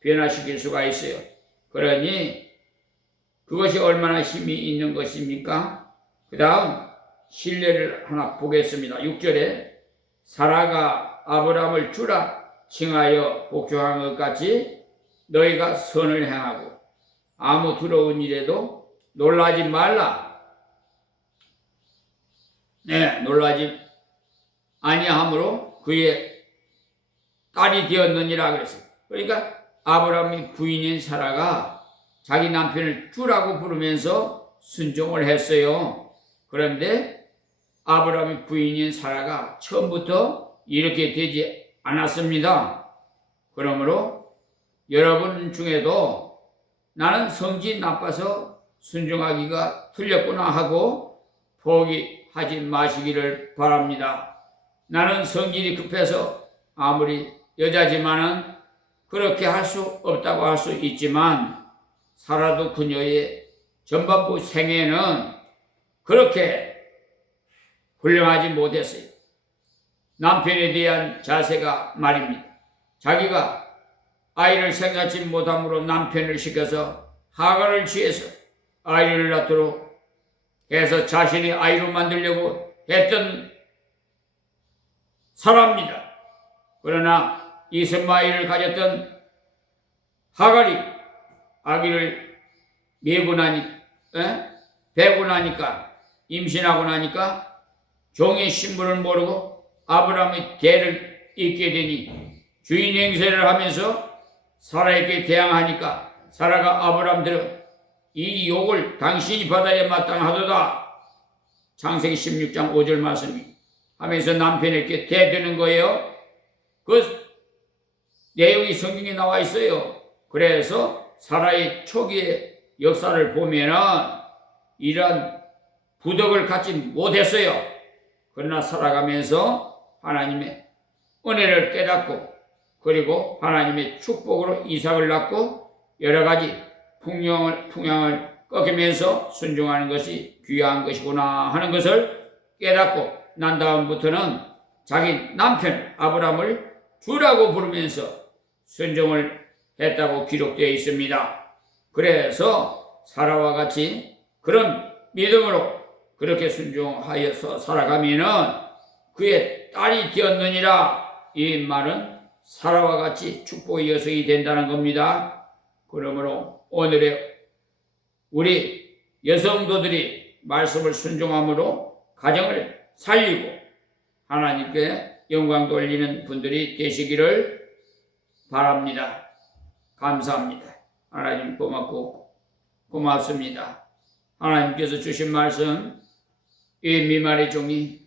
변화시킬 수가 있어요. 그러니 그것이 얼마나 힘이 있는 것입니까? 그 다음 신뢰를 하나 보겠습니다. 6절에 사라가 아브라함을 주라 칭하여 복종한 것 같이 너희가 선을 행하고 아무 두려운 일에도 놀라지 말라. 놀라지 아니함으로 그의 딸이 되었느니라 그랬어요. 그러니까 아브라함의 부인인 사라가 자기 남편을 주라고 부르면서 순종을 했어요. 그런데 아브라함의 부인인 사라가 처음부터 이렇게 되지 않았습니다. 그러므로 여러분 중에도 나는 성질이 나빠서 순종하기가 틀렸구나 하고 포기하지 마시기를 바랍니다. 나는 성질이 급해서 아무리 여자지만은 그렇게 할 수 없다고 할 수 있지만 사라도 그녀의 전반부 생애는 그렇게 훌륭하지 못했어요. 남편에 대한 자세가 말입니다. 자기가 아이를 생각지 못함으로 남편을 시켜서 하가를 취해서 아이를 낳도록 해서 자신의 아이로 만들려고 했던 사람입니다. 그러나 이스마엘을 가졌던 하갈이 아기를 배고 나니까 임신하고 나니까 종의 신분을 모르고 아브라함의 대를 잇게 되니 주인 행세를 하면서 사라에게 대항하니까 사라가 아브람들은 이 욕을 당신이 받아야 마땅하도다. 창세기 16장 5절 말씀이 하면서 남편에게 대드는 거예요. 그 내용이 성경에 나와 있어요. 그래서 사라의 초기의 역사를 보면은 이런 부덕을 갖지 못했어요. 그러나 살아가면서 하나님의 은혜를 깨닫고 그리고 하나님의 축복으로 이삭을 낳고 여러 가지 풍향을 꺾으면서 순종하는 것이 귀한 것이구나 하는 것을 깨닫고 난 다음부터는 자기 남편 아브람을 주라고 부르면서 순종을 했다고 기록되어 있습니다. 그래서 사라와 같이 그런 믿음으로 그렇게 순종하여서 살아가면은 그의 딸이 되었느니라. 이 말은 사라와 같이 축복의 여성이 된다는 겁니다. 그러므로 오늘의 우리 여성도들이 말씀을 순종함으로 가정을 살리고 하나님께 영광 돌리는 분들이 되시기를 바랍니다. 감사합니다. 하나님 고맙습니다. 하나님께서 주신 말씀 이 미말의 종이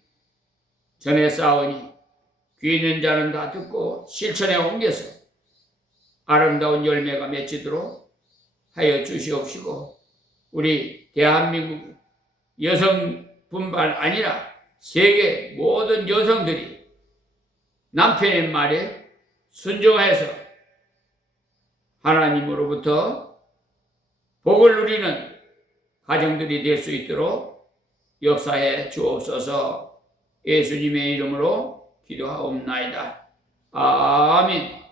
전에 싸우니 귀 있는 자는 다 듣고 실천에 옮겨서 아름다운 열매가 맺히도록 하여 주시옵시고 우리 대한민국 여성뿐만 아니라 세계 모든 여성들이 남편의 말에 순종해서 하나님으로부터 복을 누리는 가정들이 될 수 있도록 역사해 주옵소서. 예수님의 이름으로 기도하옵나이다. 아멘.